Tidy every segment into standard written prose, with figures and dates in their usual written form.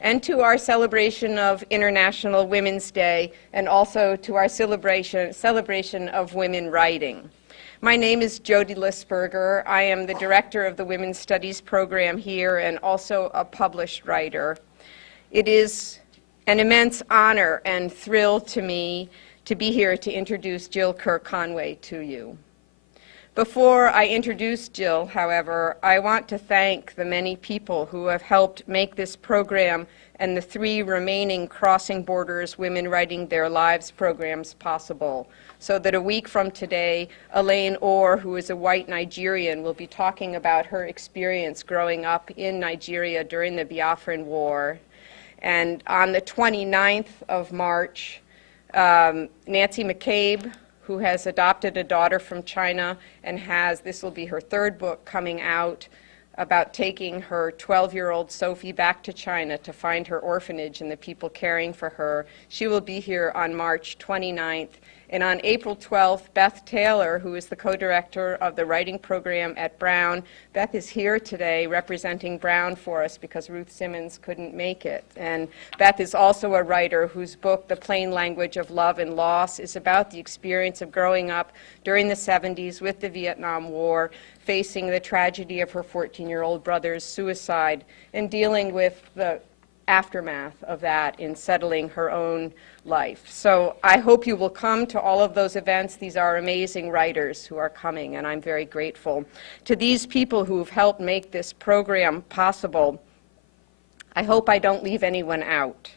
and to our celebration of International Women's Day, and also to our celebration of women writing. My name is Jody Lisberger. I am the director of the Women's Studies program here and also a published writer. It is an immense honor and thrill to me to be here to introduce Jill Kerr-Conway to you. Before I introduce Jill, however, I want to thank the many people who have helped make this program and the 3 remaining Crossing Borders Women Writing Their Lives programs possible, so that a week from today, Elaine Orr, who is a white Nigerian, will be talking about her experience growing up in Nigeria during the Biafran War. And on the 29th of March, Nancy McCabe, who has adopted a daughter from China and this will be her 3rd book coming out about taking her 12-year-old Sophie back to China to find her orphanage and the people caring for her. She will be here on March 29th. And on April 12th, Beth Taylor, who is the co-director of the writing program at Brown, Beth is here today representing Brown for us because Ruth Simmons couldn't make it. And Beth is also a writer whose book, The Plain Language of Love and Loss, is about the experience of growing up during the 70s with the Vietnam War, facing the tragedy of her 14-year-old brother's suicide and dealing with the aftermath of that in settling her own life. So I hope you will come to all of those events. These are amazing writers who are coming, and I'm very grateful to these people who've helped make this program possible. I hope I don't leave anyone out.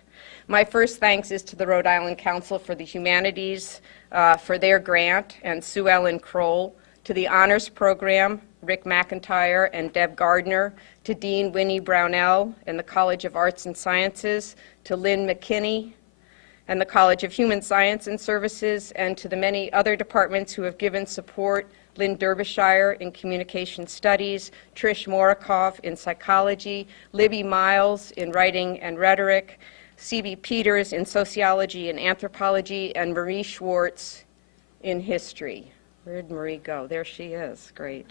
My first thanks is to the Rhode Island Council for the Humanities for their grant, and Sue Ellen Kroll, to the Honors Program, Rick McIntyre and Deb Gardner, to Dean Winnie Brownell and the College of Arts and Sciences, to Lynn McKinney and the College of Human Science and Services, and to the many other departments who have given support, Lynn Derbyshire in Communication Studies, Trish Morikoff in Psychology, Libby Miles in Writing and Rhetoric, C.B. Peters in Sociology and Anthropology, and Marie Schwartz in History. Where'd Marie go? There she is. Great.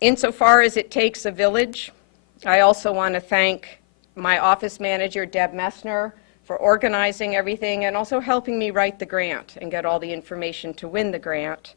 Insofar as it takes a village, I also want to thank my office manager, Deb Messner, for organizing everything and also helping me write the grant and get all the information to win the grant.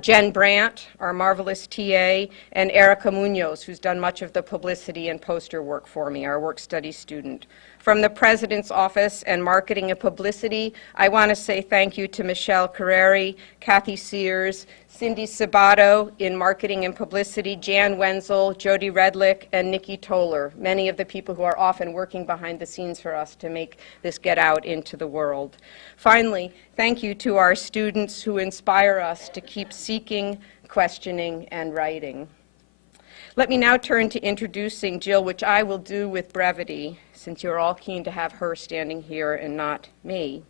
Jen Brandt, our marvelous TA, and Erica Munoz, who's done much of the publicity and poster work for me, our work study student. From the President's Office and Marketing and Publicity, I want to say thank you to Michelle Carreri, Kathy Sears, Cindy Sabato in Marketing and Publicity, Jan Wenzel, Jody Redlick, and Nikki Toller, many of the people who are often working behind the scenes for us to make this get out into the world. Finally, thank you to our students who inspire us to keep seeking, questioning, and writing. Let me now turn to introducing Jill, which I will do with brevity, since you're all keen to have her standing here and not me.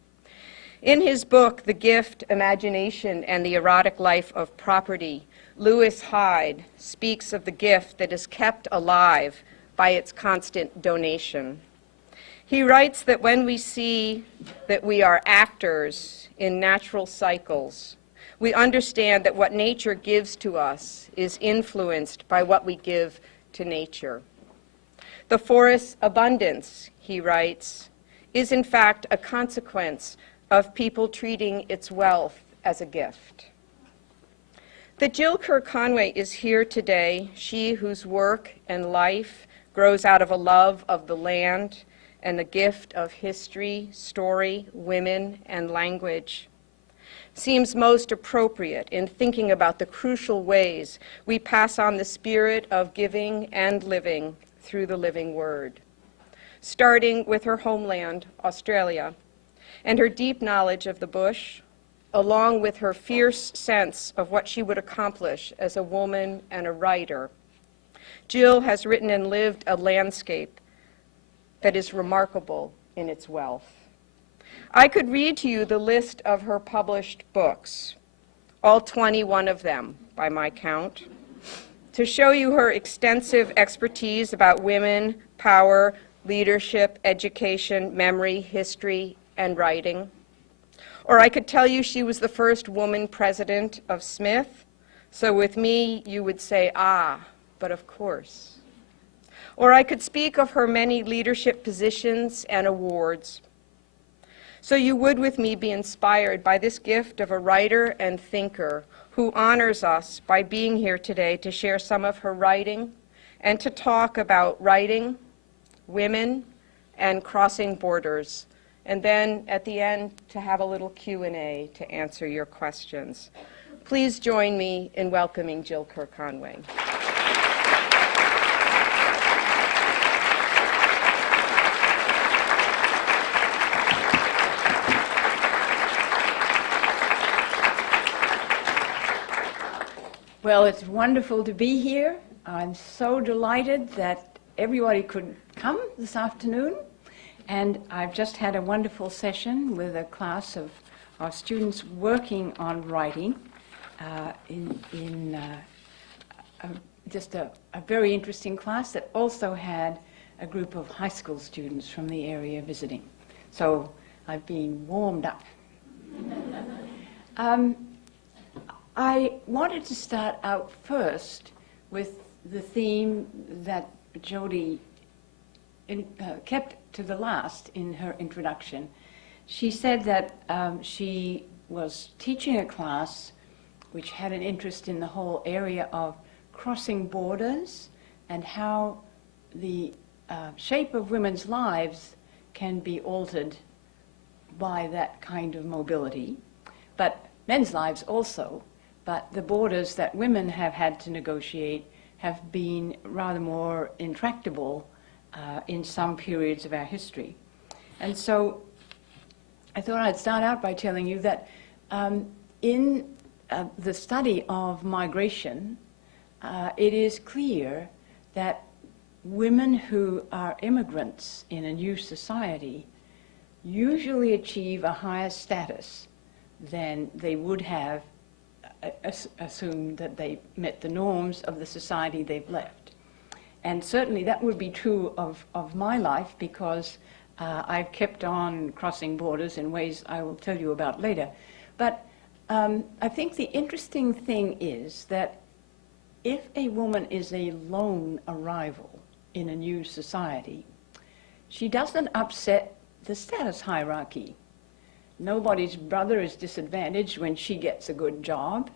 In his book, The Gift, Imagination, and the Erotic Life of Property, Lewis Hyde speaks of the gift that is kept alive by its constant donation. He writes that when we see that we are actors in natural cycles, we understand that what nature gives to us is influenced by what we give to nature. The forest's abundance, he writes, is in fact a consequence of people treating its wealth as a gift. That Jill Kerr-Conway is here today, she whose work and life grows out of a love of the land and the gift of history, story, women, and language, seems most appropriate in thinking about the crucial ways we pass on the spirit of giving and living through the living word. Starting with her homeland, Australia, and her deep knowledge of the bush, along with her fierce sense of what she would accomplish as a woman and a writer, Jill has written and lived a landscape that is remarkable in its wealth. I could read to you the list of her published books, all 21 of them by my count, to show you her extensive expertise about women, power, leadership, education, memory, history, and writing. Or I could tell you she was the first woman president of Smith, so with me you would say, ah, but of course. or I could speak of her many leadership positions and awards. So you would with me be inspired by this gift of a writer and thinker who honors us by being here today to share some of her writing and to talk about writing, women, and crossing borders. And then at the end to have a little Q&A to answer your questions. Please join me in welcoming Jill Conway. Well, it's wonderful to be here. I'm so delighted that everybody could come this afternoon. And I've just had a wonderful session with a class of our students working on writing just a very interesting class that also had a group of high school students from the area visiting. So I've been warmed up. I wanted to start out first with the theme that Jody kept to the last in her introduction. She said that she was teaching a class which had an interest in the whole area of crossing borders and how the shape of women's lives can be altered by that kind of mobility, but men's lives also. But the borders that women have had to negotiate have been rather more intractable in some periods of our history. And so I thought I'd start out by telling you that in the study of migration, it is clear that women who are immigrants in a new society usually achieve a higher status than they would have assumed that they met the norms of the society they've left. And certainly that would be true of my life, because I've kept on crossing borders in ways I will tell you about later. But I think the interesting thing is that if a woman is a lone arrival in a new society, she doesn't upset the status hierarchy. Nobody's brother is disadvantaged when she gets a good job.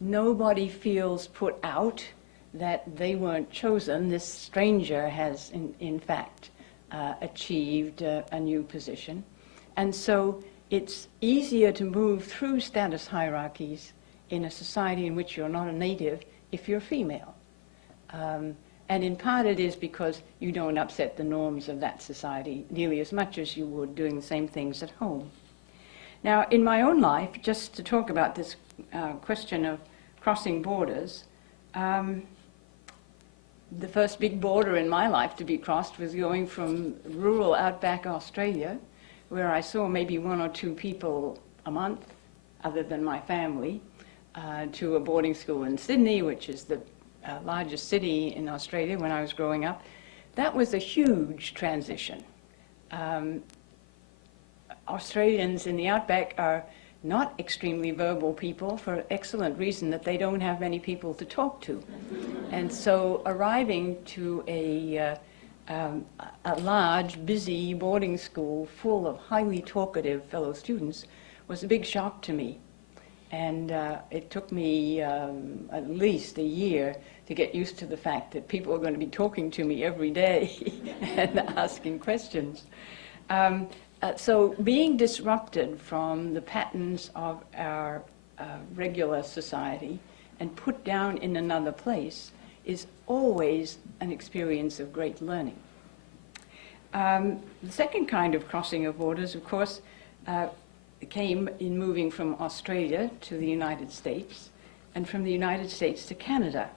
Nobody feels put out that they weren't chosen. This stranger has, in fact, achieved a new position. And so it's easier to move through status hierarchies in a society in which you're not a native if you're female. And in part it is because you don't upset the norms of that society nearly as much as you would doing the same things at home. Now, in my own life, just to talk about this question of crossing borders, the first big border in my life to be crossed was going from rural outback Australia, where I saw maybe one or two people a month, other than my family, to a boarding school in Sydney, which is the largest city in Australia when I was growing up. That was a huge transition. Australians in the outback are not extremely verbal people for excellent reason that they don't have many people to talk to. And so arriving to a large, busy boarding school full of highly talkative fellow students was a big shock to me. And it took me at least a year to get used to the fact that people are going to be talking to me every day and asking questions. So being disrupted from the patterns of our regular society and put down in another place is always an experience of great learning. The second kind of crossing of borders, of course, came in moving from Australia to the United States, and from the United States to Canada,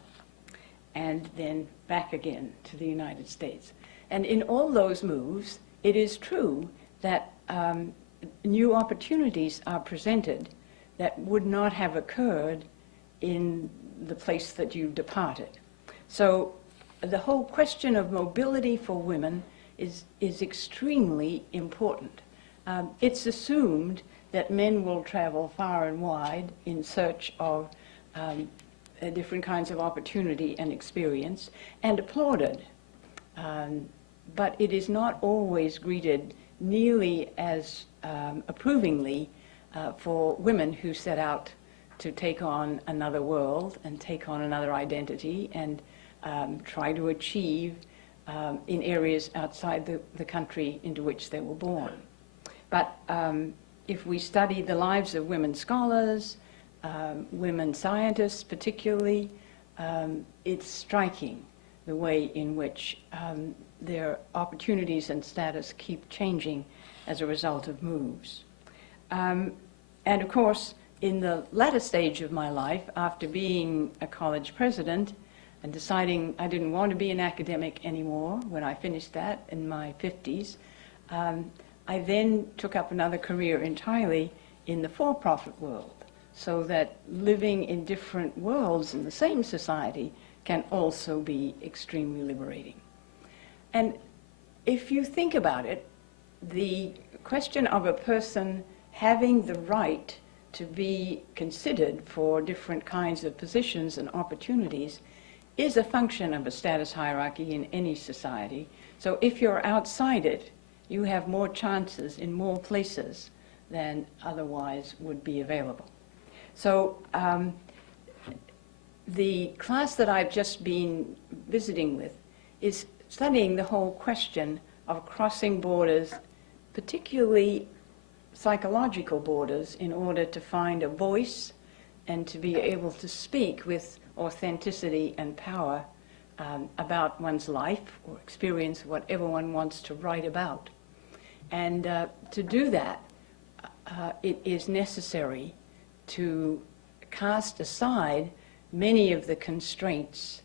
and then back again to the United States. And in all those moves, it is true that new opportunities are presented that would not have occurred in the place that you departed. So the whole question of mobility for women is extremely important. It's assumed that men will travel far and wide in search of different kinds of opportunity and experience, and applauded. But it is not always greeted nearly as approvingly for women who set out to take on another world and take on another identity and try to achieve in areas outside the country into which they were born. But if we study the lives of women scholars, women scientists particularly, it's striking the way in which their opportunities and status keep changing as a result of moves. And of course, in the latter stage of my life, after being a college president and deciding I didn't want to be an academic anymore when I finished that in my 50s, I then took up another career entirely in the for-profit world, so that living in different worlds in the same society can also be extremely liberating. And if you think about it, the question of a person having the right to be considered for different kinds of positions and opportunities is a function of a status hierarchy in any society. So if you're outside it, you have more chances in more places than otherwise would be available. So the class that I've just been visiting with is studying the whole question of crossing borders, particularly psychological borders, in order to find a voice and to be able to speak with authenticity and power about one's life or experience, whatever one wants to write about. And to do that, it is necessary to cast aside many of the constraints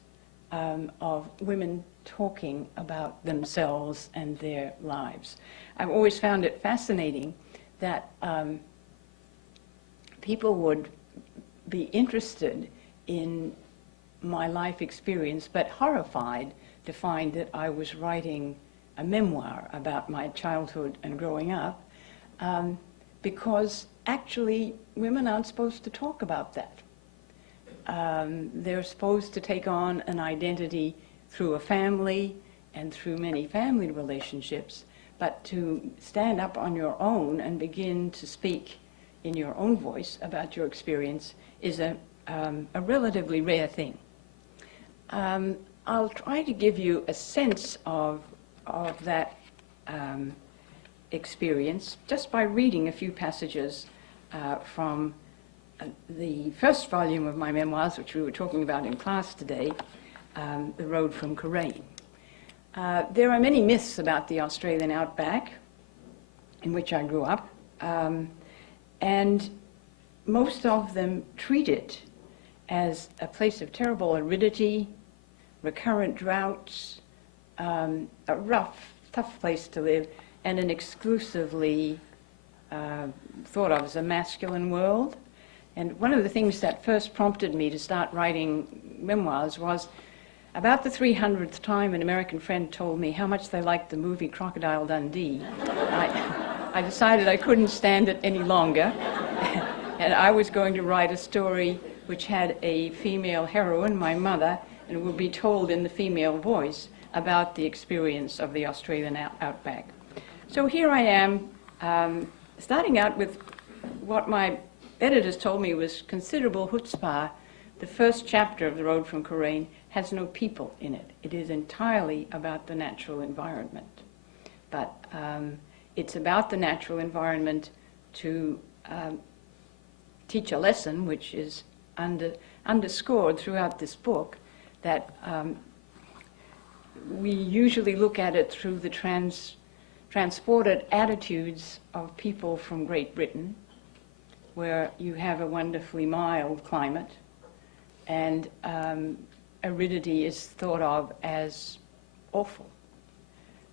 of women talking about themselves and their lives. I've always found it fascinating that people would be interested in my life experience, but horrified to find that I was writing a memoir about my childhood and growing up, because actually women aren't supposed to talk about that. They're supposed to take on an identity through a family and through many family relationships, but to stand up on your own and begin to speak in your own voice about your experience is a relatively rare thing. I'll try to give you a sense of that experience just by reading a few passages from the first volume of my memoirs, which we were talking about in class today, The Road from Coleraine. There are many myths about the Australian outback, in which I grew up, and most of them treat it as a place of terrible aridity, recurrent droughts, a rough, tough place to live, and an exclusively thought of as a masculine world. And one of the things that first prompted me to start writing memoirs was about the 300th time an American friend told me how much they liked the movie Crocodile Dundee. I decided I couldn't stand it any longer, and I was going to write a story which had a female heroine, my mother, and would be told in the female voice about the experience of the Australian outback. So here I am, starting out with what my editors told me was considerable chutzpah. The first chapter of The Road from Coleraine has no people in it. It is entirely about the natural environment. But it's about the natural environment to teach a lesson, which is underscored throughout this book, that we usually look at it through the transported attitudes of people from Great Britain, where you have a wonderfully mild climate, and aridity is thought of as awful.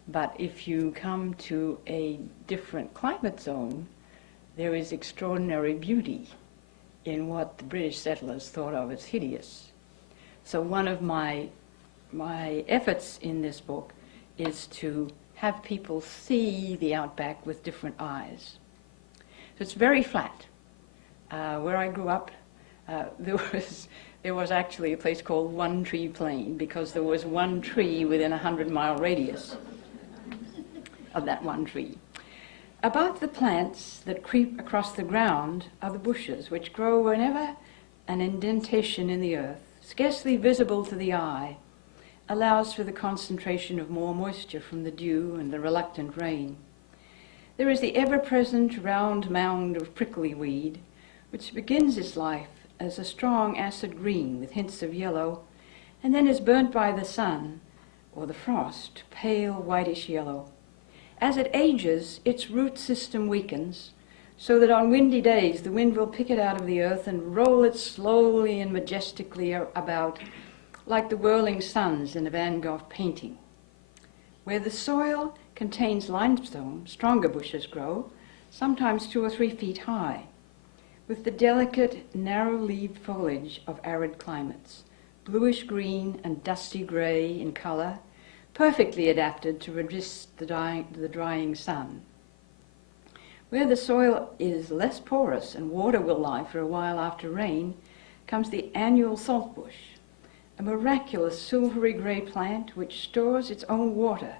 But if you come to a different climate zone, there is extraordinary beauty in what the British settlers thought of as hideous. So one of my efforts in this book is to have people see the outback with different eyes. So it's very flat. Where I grew up, there there was actually a place called One Tree Plain because there was one tree within a 100-mile radius of that one tree. Above the plants that creep across the ground are the bushes, which grow whenever an indentation in the earth, scarcely visible to the eye, allows for the concentration of more moisture from the dew and the reluctant rain. There is the ever-present round mound of prickly weed, which begins its life as a strong acid green with hints of yellow, and then is burnt by the sun or the frost, pale whitish yellow. As it ages, its root system weakens, so that on windy days the wind will pick it out of the earth and roll it slowly and majestically about, like the whirling suns in a Van Gogh painting. Where the soil contains limestone, stronger bushes grow, sometimes 2 or 3 feet high, with the delicate, narrow-leaved foliage of arid climates, bluish-green and dusty gray in color, perfectly adapted to resist the drying sun. Where the soil is less porous and water will lie for a while after rain, comes the annual saltbush, a miraculous silvery gray plant which stores its own water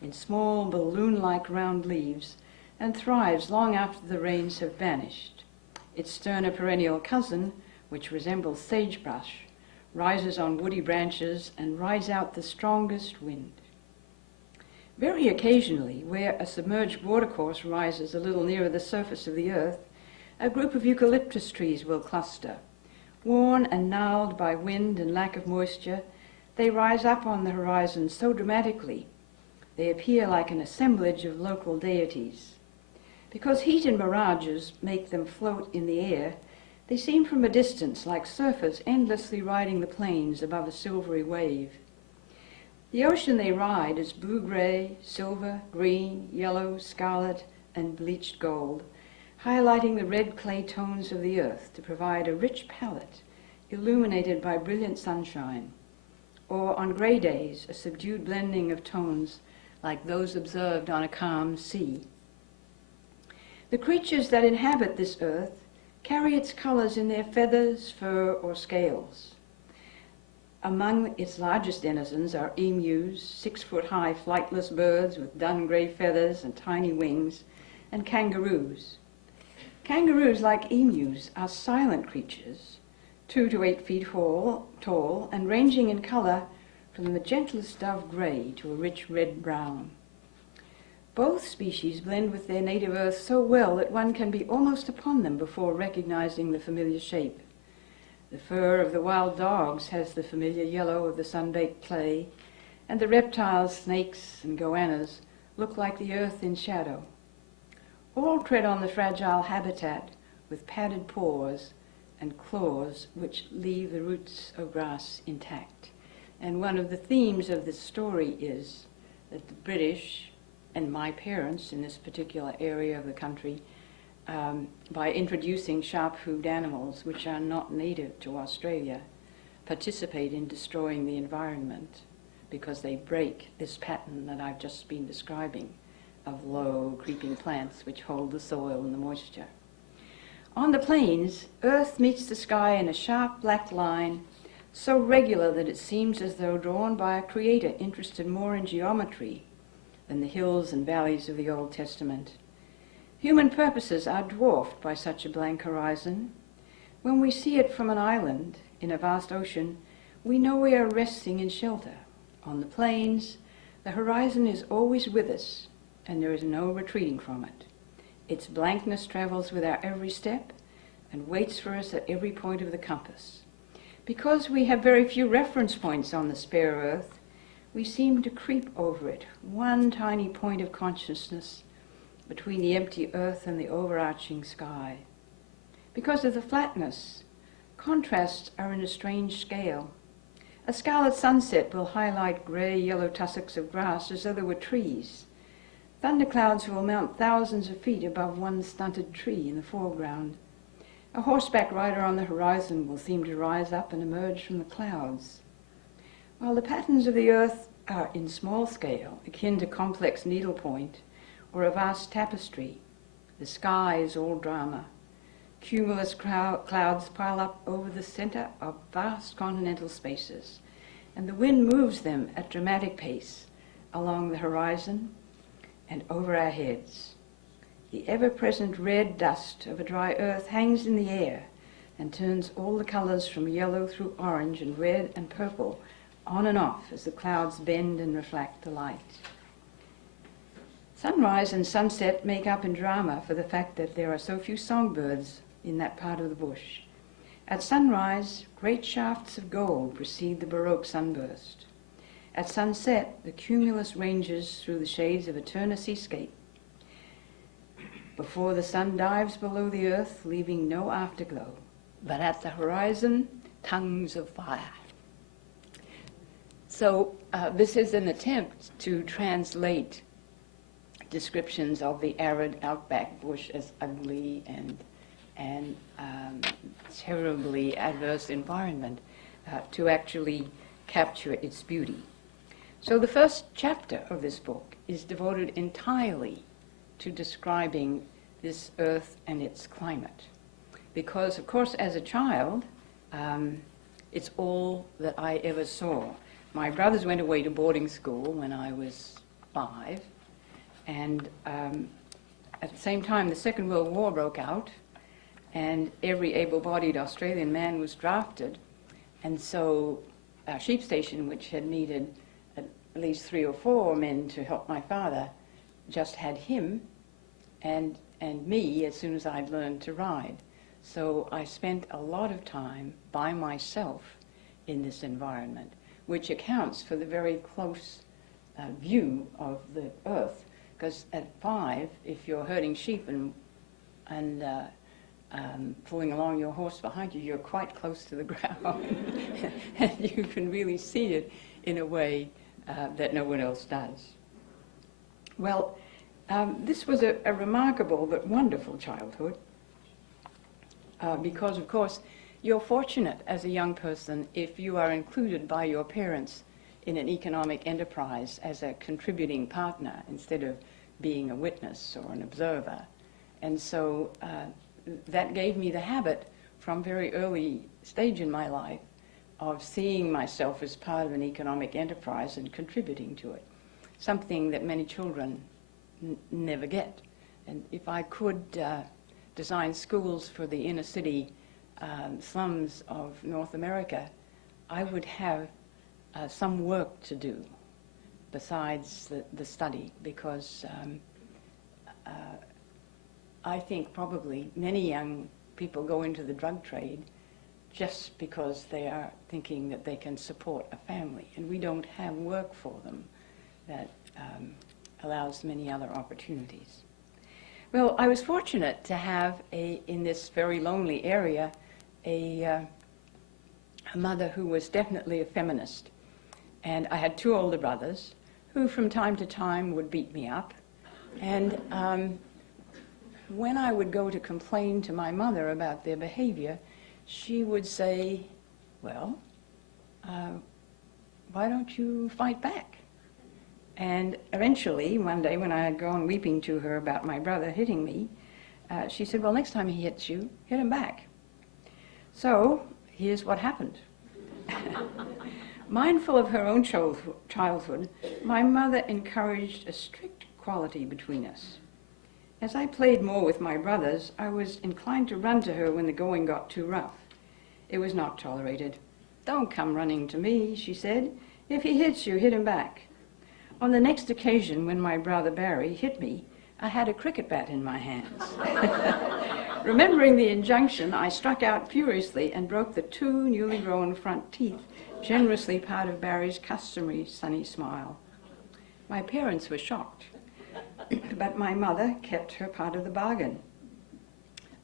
in small balloon-like round leaves and thrives long after the rains have vanished. Its sterner perennial cousin, which resembles sagebrush, rises on woody branches and rides out the strongest wind. Very occasionally, where a submerged watercourse rises a little nearer the surface of the earth, a group of eucalyptus trees will cluster. Worn and gnarled by wind and lack of moisture, they rise up on the horizon so dramatically they appear like an assemblage of local deities. Because heat and mirages make them float in the air, they seem from a distance like surfers endlessly riding the plains above a silvery wave. The ocean they ride is blue-gray, silver, green, yellow, scarlet, and bleached gold, highlighting the red clay tones of the earth to provide a rich palette illuminated by brilliant sunshine, or on gray days, a subdued blending of tones like those observed on a calm sea. The creatures that inhabit this earth carry its colors in their feathers, fur, or scales. Among its largest denizens are emus, 6-foot-high flightless birds with dun gray feathers and tiny wings, and kangaroos. Kangaroos, like emus, are silent creatures, 2 to 8 feet tall, and ranging in color from the gentlest dove gray to a rich red-brown. Both species blend with their native earth so well that one can be almost upon them before recognizing the familiar shape. The fur of the wild dogs has the familiar yellow of the sun-baked clay, and the reptiles, snakes, and goannas look like the earth in shadow. All tread on the fragile habitat with padded paws and claws which leave the roots of grass intact. And one of the themes of this story is that the British, and my parents in this particular area of the country, by introducing sharp-hooved animals, which are not native to Australia, participate in destroying the environment because they break this pattern that I've just been describing of low, creeping plants which hold the soil and the moisture. On the plains, earth meets the sky in a sharp black line, so regular that it seems as though drawn by a creator interested more in geometry than the hills and valleys of the Old Testament. Human purposes are dwarfed by such a blank horizon. When we see it from an island in a vast ocean, we know we are resting in shelter. On the plains, the horizon is always with us, and there is no retreating from it. Its blankness travels with our every step and waits for us at every point of the compass. Because we have very few reference points on the spare earth, we seem to creep over it, one tiny point of consciousness between the empty earth and the overarching sky. Because of the flatness, contrasts are in a strange scale. A scarlet sunset will highlight gray-yellow tussocks of grass as though they were trees. Thunderclouds will mount thousands of feet above one stunted tree in the foreground. A horseback rider on the horizon will seem to rise up and emerge from the clouds. While the patterns of the earth are in small scale, akin to complex needlepoint or a vast tapestry, the sky is all drama. Cumulus clouds pile up over the center of vast continental spaces, and the wind moves them at dramatic pace along the horizon and over our heads. The ever-present red dust of a dry earth hangs in the air and turns all the colors from yellow through orange and red and purple on and off as the clouds bend and reflect the light. Sunrise and sunset make up in drama for the fact that there are so few songbirds in that part of the bush. At sunrise, great shafts of gold precede the Baroque sunburst. At sunset, the cumulus ranges through the shades of eternal seascape, before the sun dives below the earth, leaving no afterglow, but at the horizon, tongues of fire. So this is an attempt to translate descriptions of the arid outback bush as ugly and terribly adverse environment to actually capture its beauty. So the first chapter of this book is devoted entirely to describing this earth and its climate. Because, of course, as a child, it's all that I ever saw. My brothers went away to boarding school when I was 5, and at the same time, the Second World War broke out, and every able-bodied Australian man was drafted, and so our sheep station, which had needed at least 3 or 4 men to help my father, just had him and me as soon as I'd learned to ride. So I spent a lot of time by myself in this environment, which accounts for the very close view of the earth. Because at 5, if you're herding sheep and pulling along your horse behind you, you're quite close to the ground. And you can really see it in a way that no one else does. Well, this was a remarkable but wonderful childhood because, of course, you're fortunate as a young person if you are included by your parents in an economic enterprise as a contributing partner instead of being a witness or an observer. And so that gave me the habit from very early stage in my life of seeing myself as part of an economic enterprise and contributing to it, something that many children never get. And if I could design schools for the inner city slums of North America, I would have some work to do besides the study, because I think probably many young people go into the drug trade just because they are thinking that they can support a family, and we don't have work for them that allows many other opportunities. Well, I was fortunate to have in this very lonely area a mother who was definitely a feminist, and I had 2 older brothers who from time to time would beat me up, and when I would go to complain to my mother about their behavior, she would say, well, why don't you fight back? And eventually, one day when I had gone weeping to her about my brother hitting me, she said, well, next time he hits you, hit him back. So here's what happened. Mindful of her own childhood, my mother encouraged a strict equality between us. As I played more with my brothers, I was inclined to run to her when the going got too rough. It was not tolerated. Don't come running to me, she said. If he hits you, hit him back. On the next occasion, when my brother Barry hit me, I had a cricket bat in my hands. Remembering the injunction, I struck out furiously and broke the 2 newly grown front teeth, generously part of Barry's customary sunny smile. My parents were shocked, but my mother kept her part of the bargain.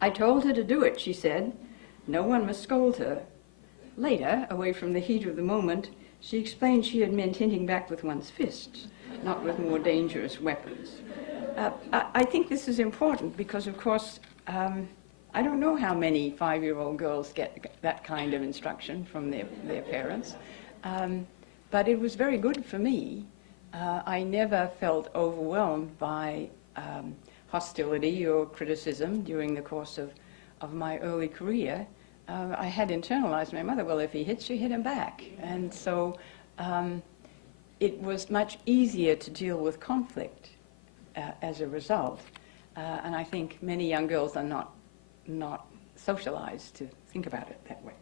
I told her to do it, she said. No one must scold her. Later, away from the heat of the moment, she explained she had meant hitting back with one's fists, not with more dangerous weapons. I think this is important because, of course, I don't know how many 5-year-old girls get that kind of instruction from their parents, but it was very good for me. I never felt overwhelmed by hostility or criticism during the course of my early career, I had internalized my mother, well, if he hits you, hit him back. And so it was much easier to deal with conflict as a result. And I think many young girls are not socialized to think about it that way.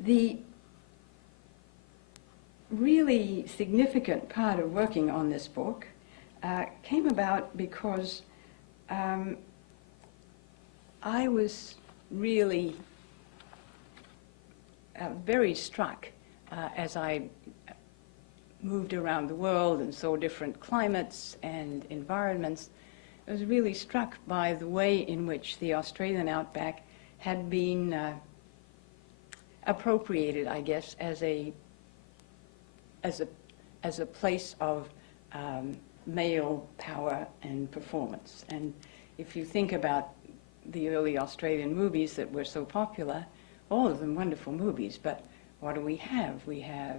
The really significant part of working on this book came about because I was really very struck as I moved around the world and saw different climates and environments. I was really struck by the way in which the Australian outback had been appropriated, I guess, as a place of male power and performance. And if you think about the early Australian movies that were so popular, all of them wonderful movies, but what do we have? We have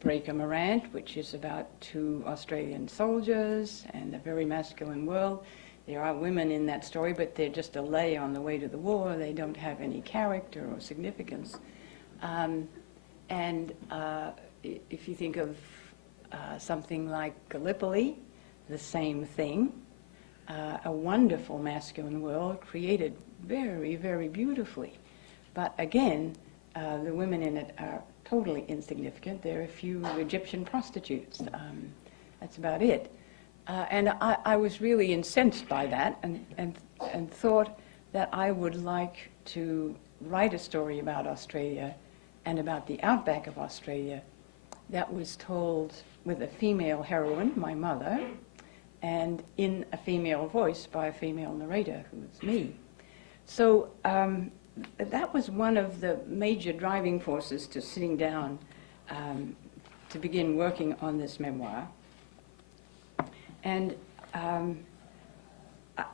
Breaker Morant, which is about two Australian soldiers and a very masculine world. There are women in that story, but they're just a lay on the way to the war. They don't have any character or significance. If you think of something like Gallipoli, the same thing. A wonderful masculine world created very, very beautifully. But again, the women in it are totally insignificant. There are a few Egyptian prostitutes. That's about it. And I was really incensed by that and thought that I would like to write a story about Australia and about the outback of Australia that was told with a female heroine, my mother, and in a female voice by a female narrator, who was me. So that was one of the major driving forces to sitting down to begin working on this memoir. And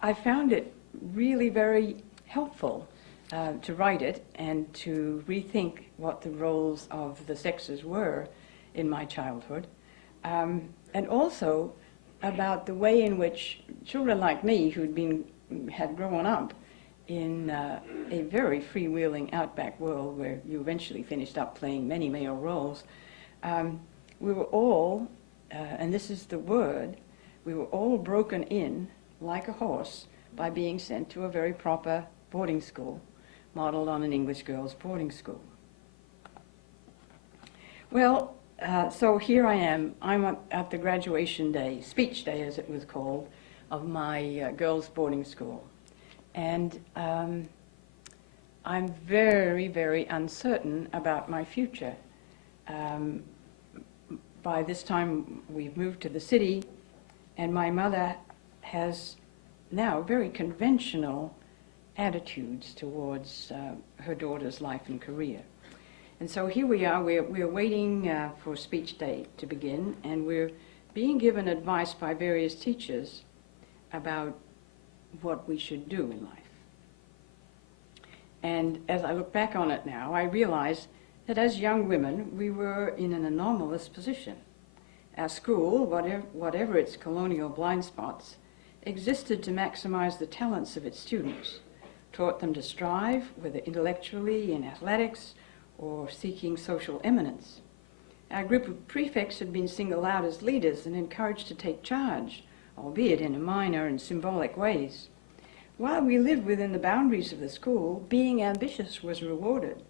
I found it really very helpful to write it and to rethink what the roles of the sexes were in my childhood, and also about the way in which children like me, had grown up in a very freewheeling outback world where you eventually finished up playing many male roles, we were all, and this is the word, we were all broken in like a horse by being sent to a very proper boarding school, modeled on an English girls' boarding school. Well, so here I am. I'm at the graduation day, speech day as it was called, of my girls' boarding school. And I'm very, very uncertain about my future. By this time, we've moved to the city, and my mother has now very conventional attitudes towards her daughter's life and career. And so here we are, we're waiting for speech day to begin, and we're being given advice by various teachers about what we should do in life. And as I look back on it now, I realize that as young women, we were in an anomalous position. Our school, whatever its colonial blind spots, existed to maximize the talents of its students, taught them to strive, whether intellectually, in athletics, or seeking social eminence. Our group of prefects had been singled out as leaders and encouraged to take charge, albeit in minor and symbolic ways. While we lived within the boundaries of the school, being ambitious was rewarded.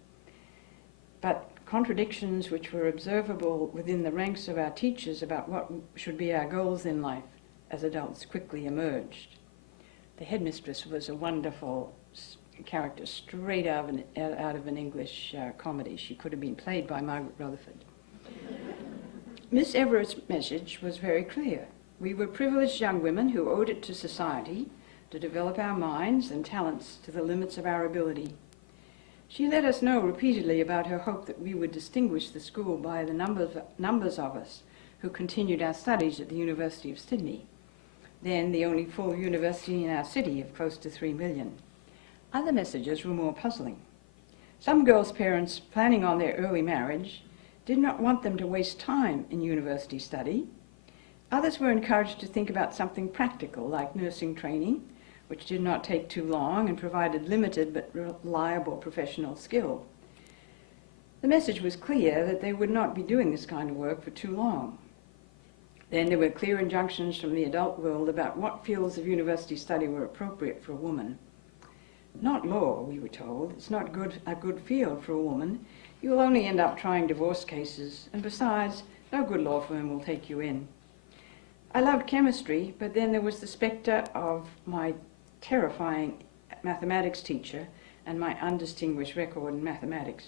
But contradictions which were observable within the ranks of our teachers about what should be our goals in life as adults quickly emerged. The headmistress was a wonderful character straight out of an English comedy. She could have been played by Margaret Rutherford. Miss Everett's message was very clear. We were privileged young women who owed it to society to develop our minds and talents to the limits of our ability. She let us know repeatedly about her hope that we would distinguish the school by the numbers of us who continued our studies at the University of Sydney, then the only full university in our city of close to 3 million. Other messages were more puzzling. Some girls' parents planning on their early marriage did not want them to waste time in university study. Others were encouraged to think about something practical like nursing training which did not take too long and provided limited but reliable professional skill. The message was clear that they would not be doing this kind of work for too long. Then there were clear injunctions from the adult world about what fields of university study were appropriate for a woman. Not law, we were told. It's not a good field for a woman. You will only end up trying divorce cases, and besides, no good law firm will take you in. I loved chemistry, but then there was the spectre of my terrifying mathematics teacher and my undistinguished record in mathematics.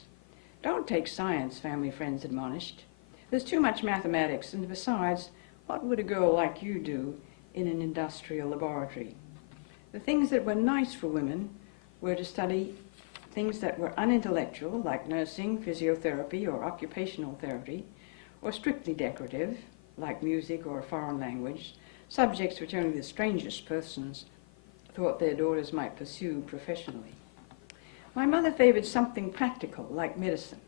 Don't take science, family friends admonished. There's too much mathematics, and besides, what would a girl like you do in an industrial laboratory? The things that were nice for women were to study things that were unintellectual, like nursing, physiotherapy, or occupational therapy, or strictly decorative, like music or a foreign language, subjects which only the strangest persons thought their daughters might pursue professionally. My mother favored something practical, like medicine.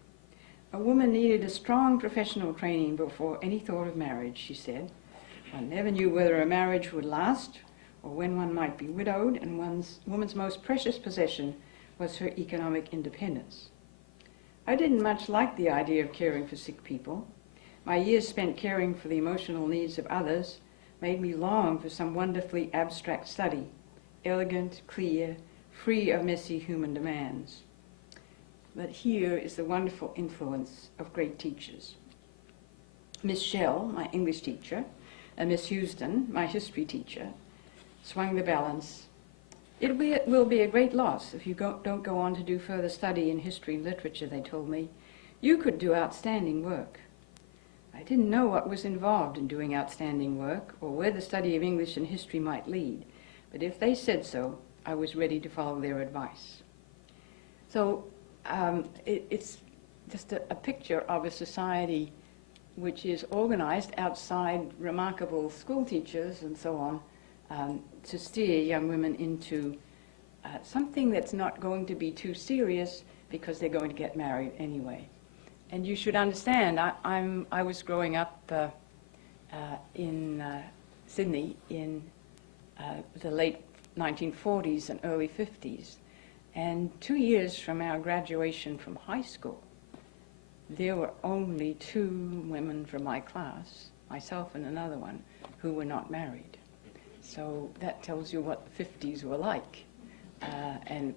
A woman needed a strong professional training before any thought of marriage, she said. One never knew whether a marriage would last or when one might be widowed, and woman's most precious possession was her economic independence. I didn't much like the idea of caring for sick people. My years spent caring for the emotional needs of others made me long for some wonderfully abstract study, elegant, clear, free of messy human demands. But here is the wonderful influence of great teachers. Miss Shell, my English teacher, and Miss Houston, my history teacher, swung the balance. It will be a great loss if you don't go on to do further study in history and literature, they told me. You could do outstanding work. I didn't know what was involved in doing outstanding work or where the study of English and history might lead, but if they said so, I was ready to follow their advice. So it's just a picture of a society which is organized outside remarkable school teachers and so on to steer young women into something that's not going to be too serious because they're going to get married anyway. And you should understand, I was growing up in Sydney in the late 1940s and early 50s. And 2 years from our graduation from high school, there were only 2 women from my class, myself and another one, who were not married. So that tells you what the 50s were like and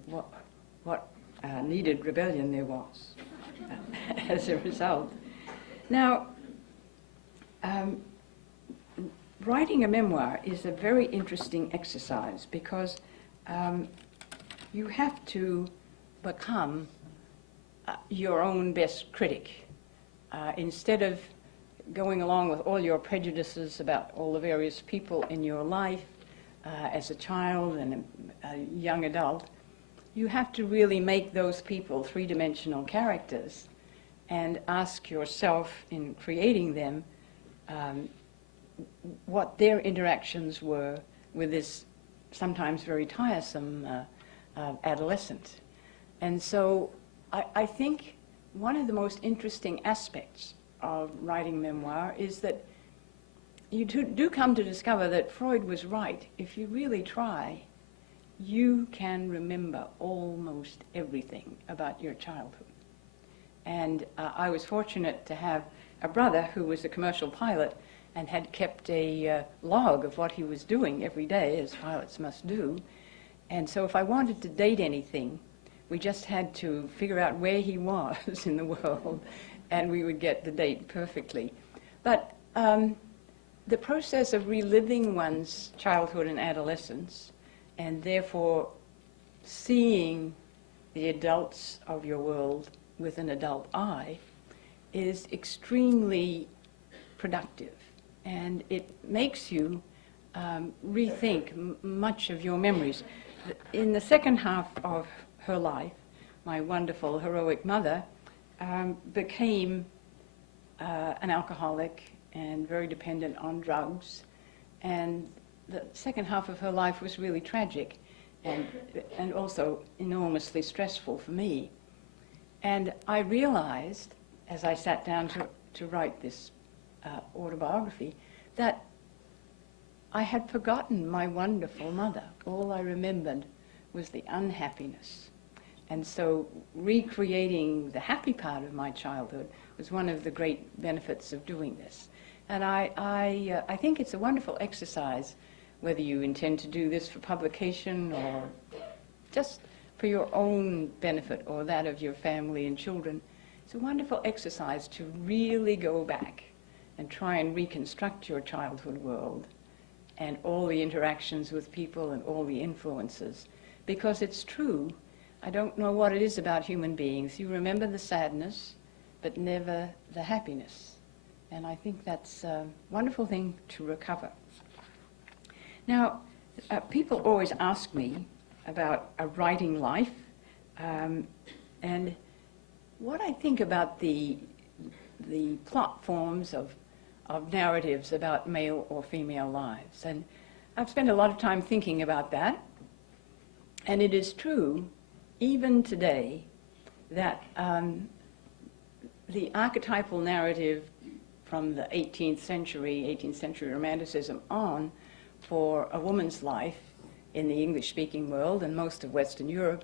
what needed rebellion there was as a result. Now, writing a memoir is a very interesting exercise because you have to become your own best critic. Instead of going along with all your prejudices about all the various people in your life as a child and a young adult, you have to really make those people three-dimensional characters and ask yourself in creating them what their interactions were with this sometimes very tiresome adolescent. And so I think one of the most interesting aspects of writing memoir is that you do come to discover that Freud was right. If you really try, you can remember almost everything about your childhood. And I was fortunate to have a brother who was a commercial pilot and had kept a log of what he was doing every day, as pilots must do. And so if I wanted to date anything, we just had to figure out where he was in the world, and we would get the date perfectly. But the process of reliving one's childhood and adolescence, and therefore seeing the adults of your world with an adult eye, is extremely productive. And it makes you rethink much of your memories. In the second half of her life, my wonderful, heroic mother became an alcoholic and very dependent on drugs. And the second half of her life was really tragic and also enormously stressful for me. And I realized, as I sat down to write this autobiography, that I had forgotten my wonderful mother. All I remembered was the unhappiness. And so recreating the happy part of my childhood was one of the great benefits of doing this. And I think it's a wonderful exercise, whether you intend to do this for publication or just for your own benefit or that of your family and children. It's a wonderful exercise to really go back and try and reconstruct your childhood world and all the interactions with people and all the influences. Because it's true, I don't know what it is about human beings. You remember the sadness, but never the happiness. And I think that's a wonderful thing to recover. Now, people always ask me about a writing life, and what I think about the plot forms of narratives about male or female lives. And I've spent a lot of time thinking about that. And it is true, even today, that the archetypal narrative from the 18th century Romanticism on for a woman's life in the English-speaking world and most of Western Europe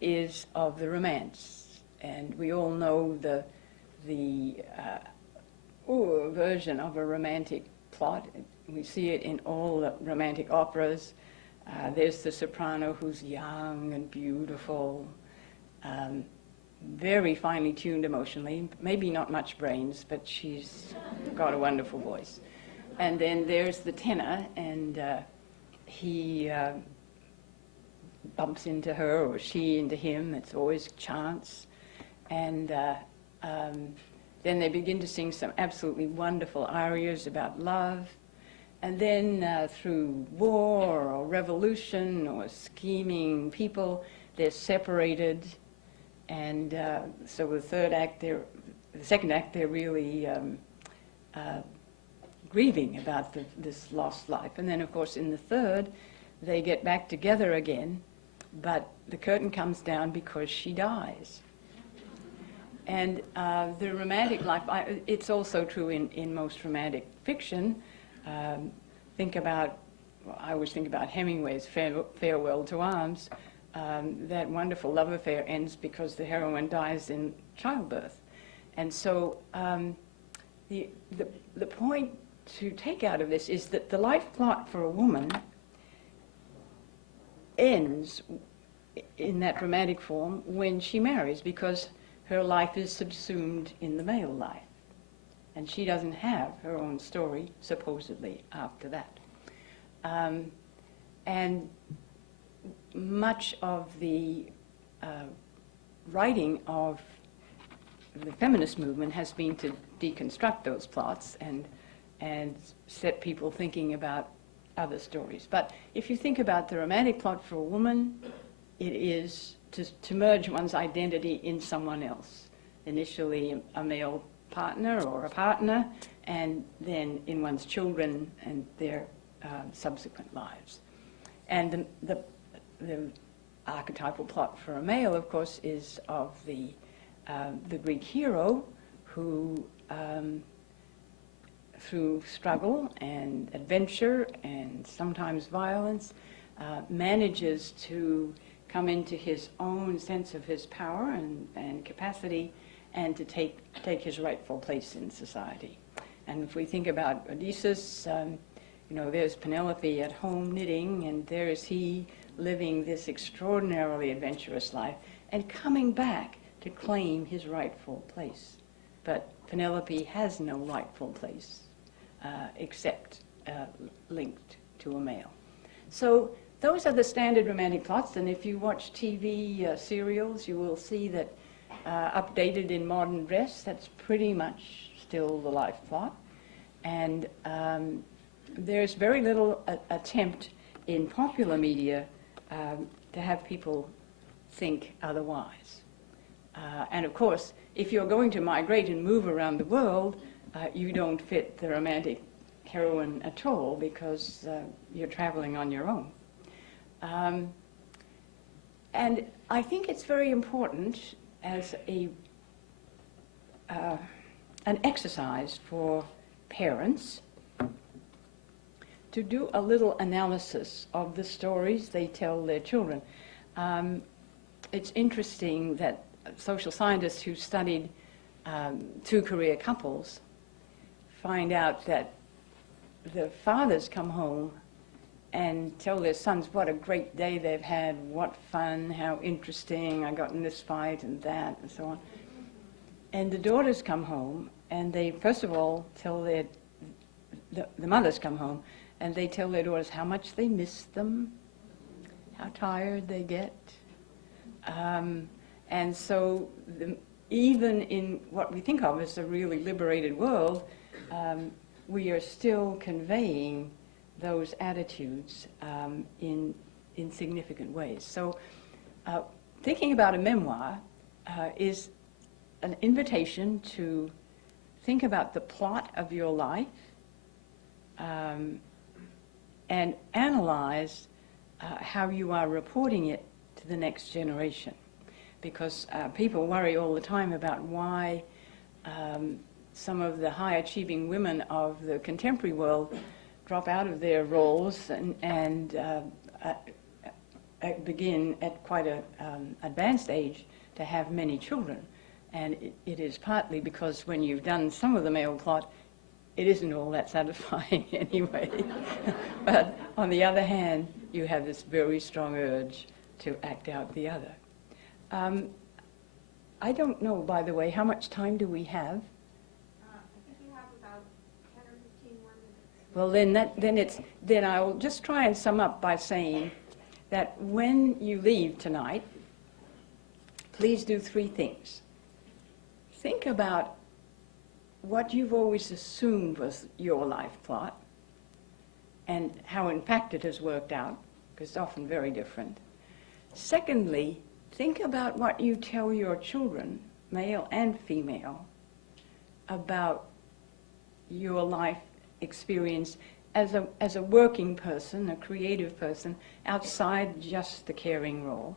is of the romance. And we all know the version of a romantic plot. We see it in all the romantic operas. There's the soprano who's young and beautiful, very finely tuned emotionally, maybe not much brains, but she's got a wonderful voice. And then there's the tenor, and he bumps into her or she into him. It's always chance. And then they begin to sing some absolutely wonderful arias about love. And then through war or revolution or scheming people, they're separated. And so the second act, they're really grieving about this lost life. And then, of course, in the third, they get back together again, but the curtain comes down because she dies. And the romantic life, it's also true in most romantic fiction. I always think about Hemingway's Farewell to Arms. That wonderful love affair ends because the heroine dies in childbirth. And so the point to take out of this is that the life plot for a woman ends in that romantic form when she marries, because her life is subsumed in the male life. And she doesn't have her own story, supposedly, after that. And much of the writing of the feminist movement has been to deconstruct those plots and set people thinking about other stories. But if you think about the romantic plot for a woman, it is to merge one's identity in someone else. Initially a male partner or a partner, and then in one's children and their subsequent lives. And the archetypal plot for a male, of course, is of the Greek hero who, through struggle and adventure and sometimes violence, manages to come into his own sense of his power and capacity, and to take his rightful place in society. And if we think about Odysseus, there's Penelope at home knitting, and there is he living this extraordinarily adventurous life and coming back to claim his rightful place. But Penelope has no rightful place except linked to a male. So those are the standard romantic plots, and if you watch TV serials, you will see that updated in modern dress, that's pretty much still the life plot. And there's very little attempt in popular media to have people think otherwise. And of course, if you're going to migrate and move around the world, you don't fit the romantic heroine at all, because you're traveling on your own. And I think it's very important as an exercise for parents to do a little analysis of the stories they tell their children. It's interesting that social scientists who studied two-career couples find out that the fathers come home and tell their sons what a great day they've had, what fun, how interesting, I got in this fight and that, and so on. And the daughters come home, and they, first of all, tell the mothers come home, and they tell their daughters how much they miss them, how tired they get. And so even in what we think of as a really liberated world, we are still conveying those attitudes in significant ways. So thinking about a memoir is an invitation to think about the plot of your life and analyze how you are reporting it to the next generation. Because people worry all the time about why some of the high-achieving women of the contemporary world drop out of their roles and begin at quite an advanced age to have many children. And it is partly because when you've done some of the male plot, it isn't all that satisfying anyway. But on the other hand, you have this very strong urge to act out the other. I don't know, by the way, how much time do we have? I think we have about 10 or 15 more minutes. Well, then I'll just try and sum up by saying that when you leave tonight, please do 3 things. Think about what you've always assumed was your life plot and how in fact it has worked out, because it's often very different. Secondly, think about what you tell your children, male and female, about your life experience as a working person, a creative person, outside just the caring role.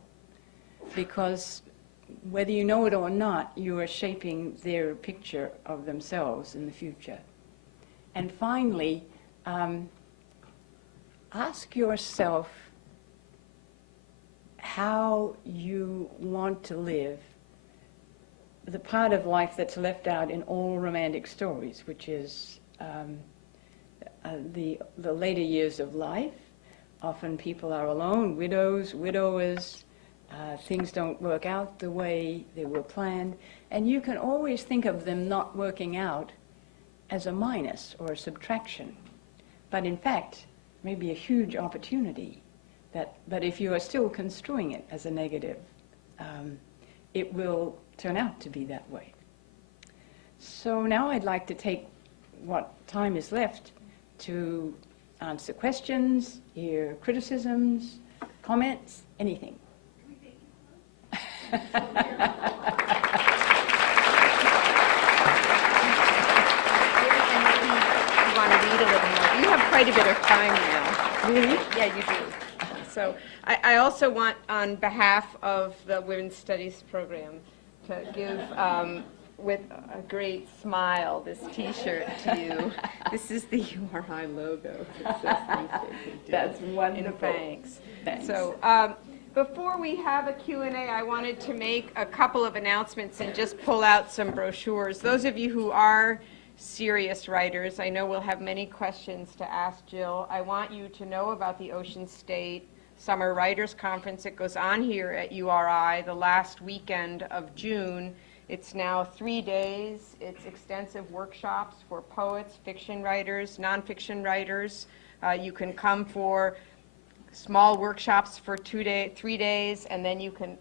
Because whether you know it or not, you are shaping their picture of themselves in the future. And finally, ask yourself how you want to live the part of life that's left out in all romantic stories, which is the later years of life. Often people are alone, widows, widowers, things don't work out the way they were planned, and you can always think of them not working out as a minus or a subtraction, but in fact, maybe a huge opportunity. But if you are still construing it as a negative, it will turn out to be that way. So now I'd like to take what time is left to answer questions, hear criticisms, comments, anything. You want to read a little more. You have quite a bit of time now. Really? Yeah, you do. So I also want, on behalf of the Women's Studies program, to give, with a great smile, this T-shirt to you. This is the URI logo. It says That's wonderful. and thanks. Thanks. So before we have a Q&A, I wanted to make a couple of announcements and just pull out some brochures. Those of you who are serious writers, I know we'll have many questions to ask Jill. I want you to know about the Ocean State Summer Writers Conference. It goes on here at URI the last weekend of June. It's now 3 days. It's extensive workshops for poets, fiction writers, nonfiction writers. You can come for small workshops for 3 days, and then you can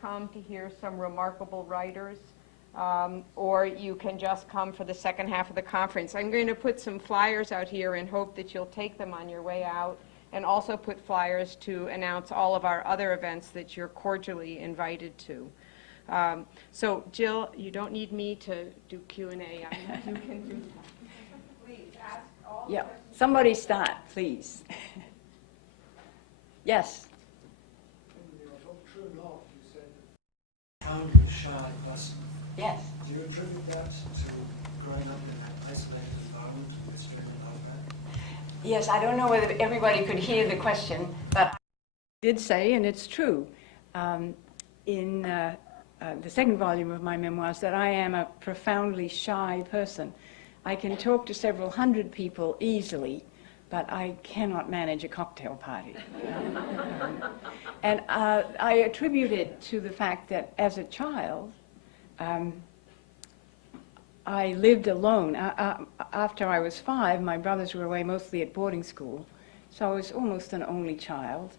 come to hear some remarkable writers, or you can just come for the second half of the conference. I'm going to put some flyers out here and hope that you'll take them on your way out, and also put flyers to announce all of our other events that you're cordially invited to. So Jill, you don't need me to do Q&A. You can do that. Please ask all the questions. Somebody start, please. Yes. In your book, True North, you said that found you a shy person. Yes. Do you attribute that to growing up in an isolated environment with streaming like that? Yes, I don't know whether everybody could hear the question, but I did say, and it's true, in the second volume of my memoirs, that I am a profoundly shy person. I can talk to several hundred people easily, but I cannot manage a cocktail party. And I attribute it to the fact that as a child, I lived alone. After I was 5, my brothers were away mostly at boarding school, so I was almost an only child.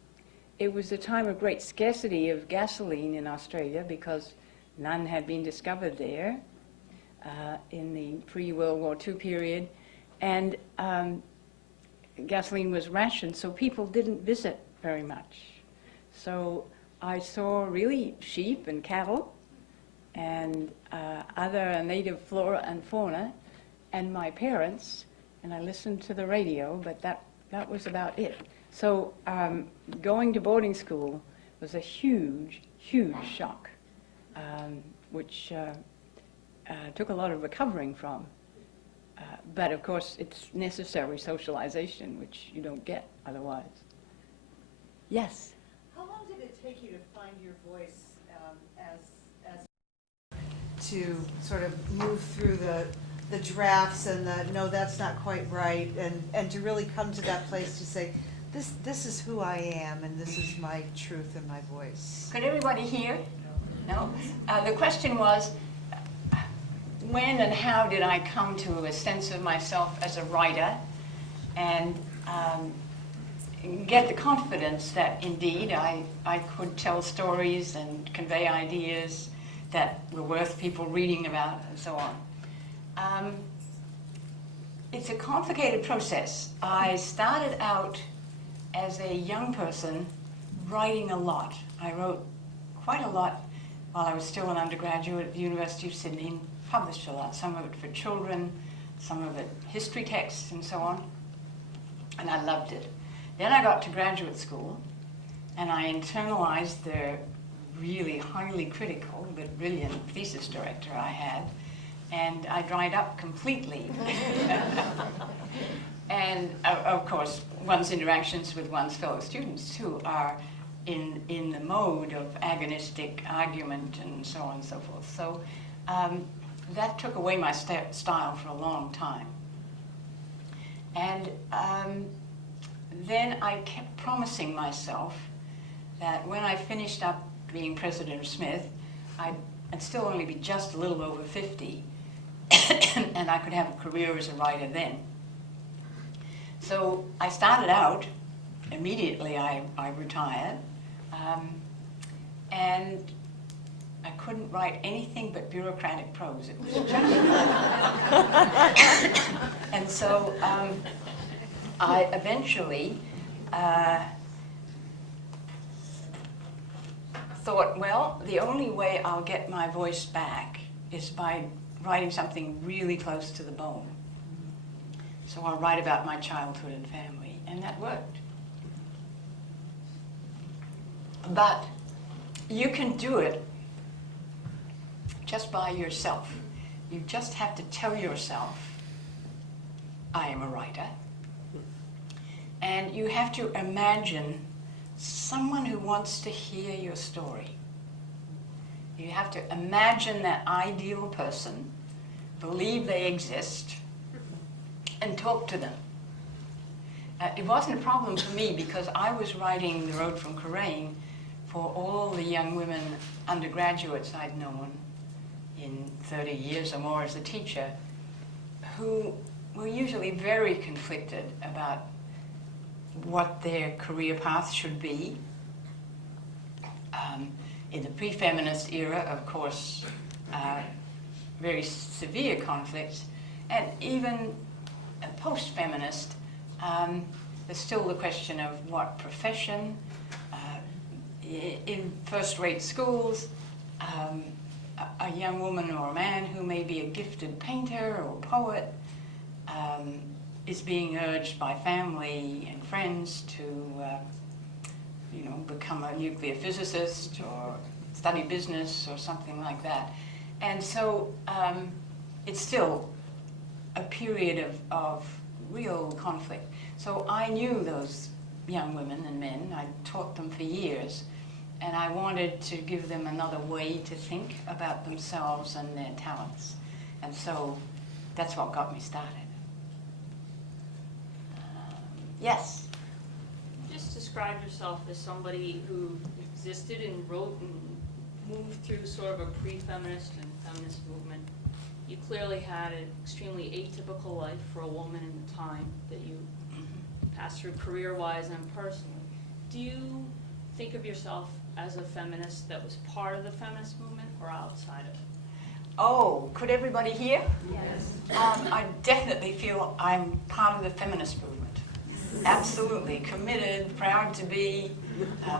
It was a time of great scarcity of gasoline in Australia because none had been discovered there in the pre-World War II period, and gasoline was rationed, so people didn't visit very much. So I saw really sheep and cattle and other native flora and fauna, and my parents, and I listened to the radio, but that was about it. So going to boarding school was a huge, huge shock, which took a lot of recovering from. But of course, it's necessary socialization, which you don't get otherwise. Yes? How long did it take you to find your voice to sort of move through the drafts and the, no, that's not quite right, and to really come to that place to say, this is who I am, and this is my truth and my voice? Could everybody hear? No? The question was, when and how did I come to a sense of myself as a writer and get the confidence that indeed I could tell stories and convey ideas that were worth people reading about and so on. It's a complicated process. I started out as a young person writing a lot. I wrote quite a lot while I was still an undergraduate at the University of Sydney and published a lot, some of it for children, some of it history texts and so on, and I loved it. Then I got to graduate school and I internalized the really highly critical but brilliant thesis director I had, and I dried up completely. And of course, one's interactions with one's fellow students too are in the mode of agonistic argument and so on and so forth. So that took away my style for a long time. And then I kept promising myself that when I finished up being president of Smith, I'd still only be just a little over 50, and I could have a career as a writer then. So I started out, immediately I retired, and I couldn't write anything but bureaucratic prose. It was just... And so I eventually thought, well, the only way I'll get my voice back is by writing something really close to the bone. So I'll write about my childhood and family, and that worked. But you can do it just by yourself. You just have to tell yourself, I am a writer. And you have to imagine someone who wants to hear your story. You have to imagine that ideal person, believe they exist, and talk to them. It wasn't a problem for me because I was writing The Road from Karain for all the young women undergraduates I'd known in 30 years or more as a teacher, who were usually very conflicted about what their career path should be. In the pre-feminist era, of course, very severe conflicts, and even post-feminist, there's still the question of what profession. In first-rate schools, a young woman or a man who may be a gifted painter or poet is being urged by family and friends to become a nuclear physicist or study business or something like that. And so it's still a period of real conflict. So I knew those young women and men. I taught them for years, and I wanted to give them another way to think about themselves and their talents. And so that's what got me started. Yes? Just describe yourself as somebody who existed and wrote and moved through sort of a pre-feminist and feminist movement. You clearly had an extremely atypical life for a woman in the time that you passed through career-wise and personally. Do you think of yourself as a feminist that was part of the feminist movement or outside of it? Oh, could everybody hear? Yes. I definitely feel I'm part of the feminist movement. Absolutely. Committed, proud to be,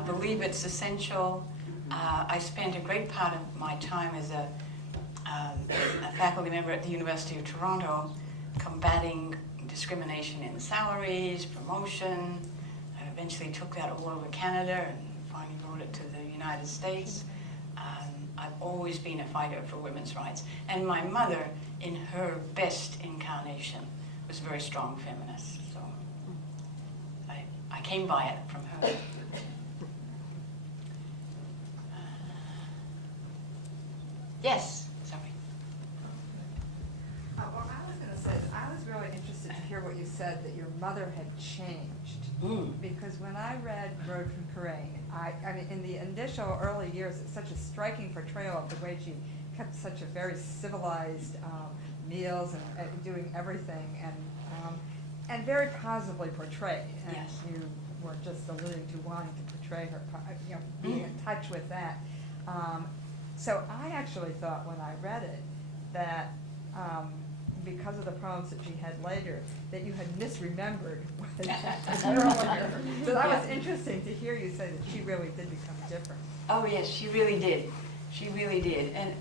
believe it's essential. I spent a great part of my time as a faculty member at the University of Toronto combating discrimination in salaries, promotion. I eventually took that all over Canada and finally brought it to the United States. I've always been a fighter for women's rights. And my mother, in her best incarnation, was a very strong feminist. So I came by it from her. Yes, sorry. Well, I was going to say, I was really interested to hear what you said, that your mother had changed. Because when I read Road from Karain, I mean, in the initial early years, it's such a striking portrayal of the way she kept such a very civilized meals and doing everything, and very positively portrayed. And Yes. you were just alluding to wanting to portray her, being in touch with that. So I actually thought when I read it that because of the problems that she had later, that you had misremembered what had happened earlier. So that was interesting to hear you say that she really did become different. Oh yes, she really did. She really did. And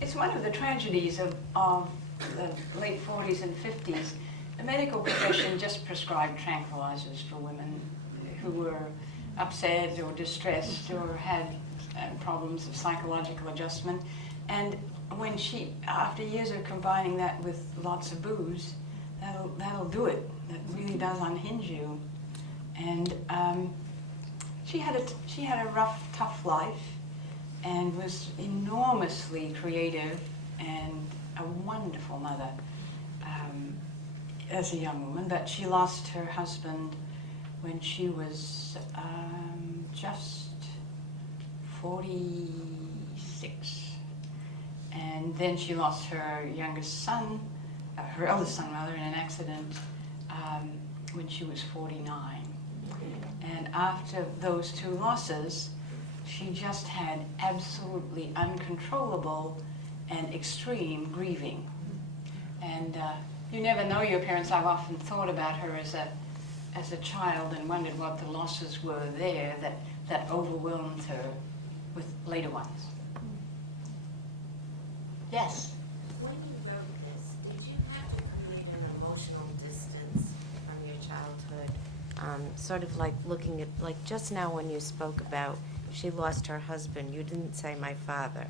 it's one of the tragedies of the late 40s and 50s. The medical profession just prescribed tranquilizers for women who were upset or distressed or had problems of psychological adjustment. And when she, after years of combining that with lots of booze, that'll do it. That really does unhinge you. And she had a rough, tough life, and was enormously creative and a wonderful mother as a young woman. But she lost her husband when she was just 46. And then she lost her youngest son, her eldest son rather, in an accident when she was 49. And after those two losses, she just had absolutely uncontrollable and extreme grieving. And you never know your parents. I've often thought about her as a child and wondered what the losses were there that overwhelmed her with later ones. Yes? When you wrote this, did you have to create an emotional distance from your childhood? Sort of like looking at, like just now when you spoke about she lost her husband, you didn't say my father,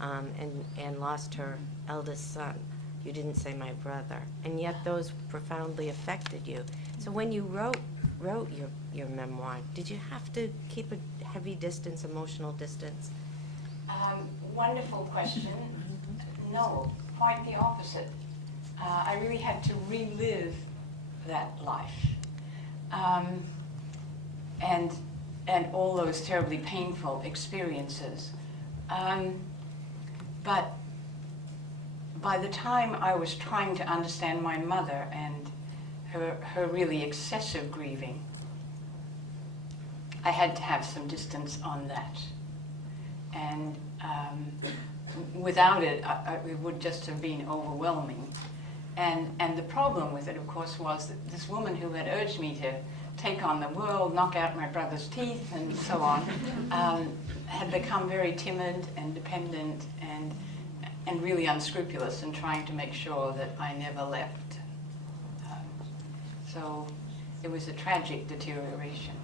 and lost her eldest son. You didn't say my brother, and yet those profoundly affected you. So when you wrote your memoir, did you have to keep a heavy distance, emotional distance? Wonderful question. No, quite the opposite. I really had to relive that life, and all those terribly painful experiences. But by the time I was trying to understand my mother and her really excessive grieving, I had to have some distance on that. And without it, it would just have been overwhelming. And the problem with it, of course, was that this woman who had urged me to take on the world, knock out my brother's teeth, and so on, had become very timid and dependent and really unscrupulous in trying to make sure that I never left. So it was a tragic deterioration.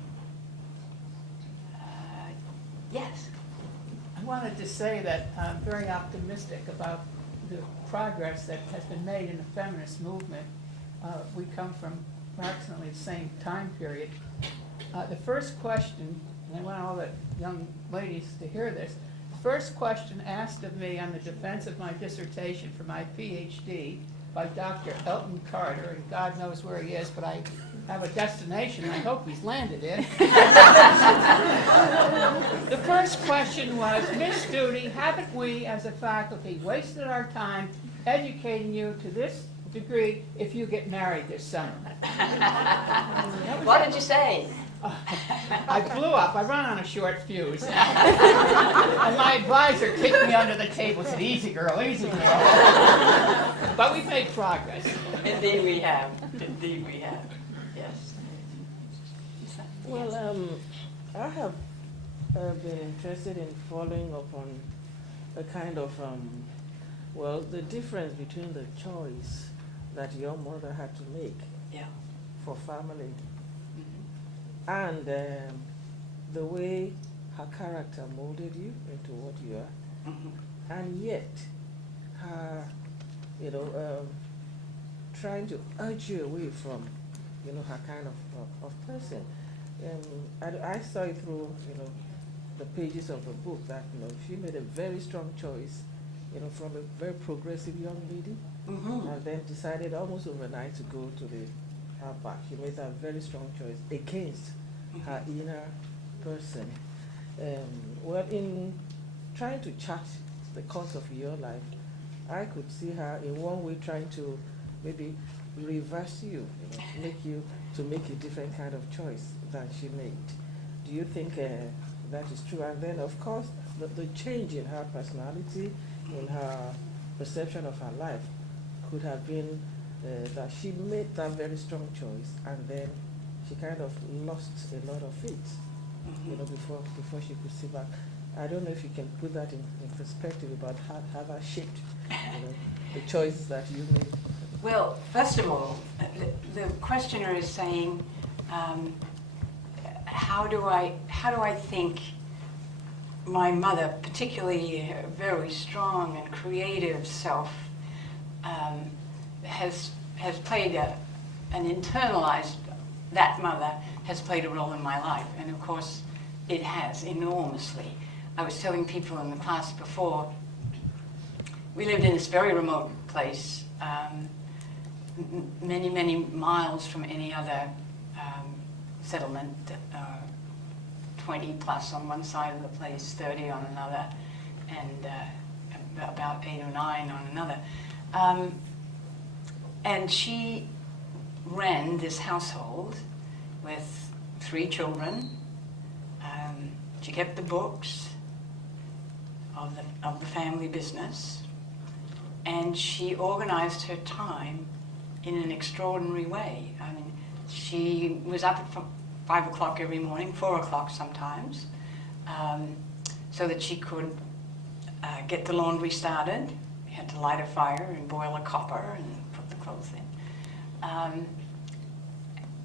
Yes? I wanted to say that I'm very optimistic about the progress that has been made in the feminist movement. we come from approximately the same time period. The first question, and I want all the young ladies to hear this, the first question asked of me on the defense of my dissertation for my PhD by Dr. Elton Carter, and God knows where he is, but I have a destination I hope he's landed in. The first question was, Miss Studi, haven't we as a faculty wasted our time educating you to this degree if you get married this summer? What did you say? I blew up. I run on a short fuse. And my advisor kicked me under the table and said, easy girl, easy girl. But we've made progress. Indeed we have. Indeed we have. Yes. Well, I have been interested in following up on a kind of, well, the difference between the choice that your mother had to make Yeah. for family and the way her character molded you into what you are, and yet her, trying to urge you away from, her kind of person. I saw it through, the pages of the book that, she made a very strong choice, from a very progressive young lady, and then decided almost overnight to go to the back. She made a very strong choice against her inner person. Well, in trying to chart the course of your life, I could see her in one way trying to maybe reverse you, make you to make a different kind of choice than she made. Do you think that is true? And then, of course, the change in her personality, in her perception of her life, could have been that she made that very strong choice, and then she kind of lost a lot of it, before she could see back. I don't know if you can put that in perspective about how that shaped, the choices that you made. Well, first of all, the questioner is saying, how do I think my mother, particularly a very strong and creative self, has played an internalized, that mother has played a role in my life, and of course it has enormously. I was telling people in the class before, we lived in this very remote place, many, many miles from any other settlement, 20 plus on one side of the place, 30 on another, and about 8 or 9 on another. And she ran this household with 3 children. She kept the books of the family business, and she organized her time in an extraordinary way. I mean, she was up at 5 o'clock every morning, 4 o'clock sometimes, so that she could get the laundry started. We had to light a fire and boil a copper and put the clothes in.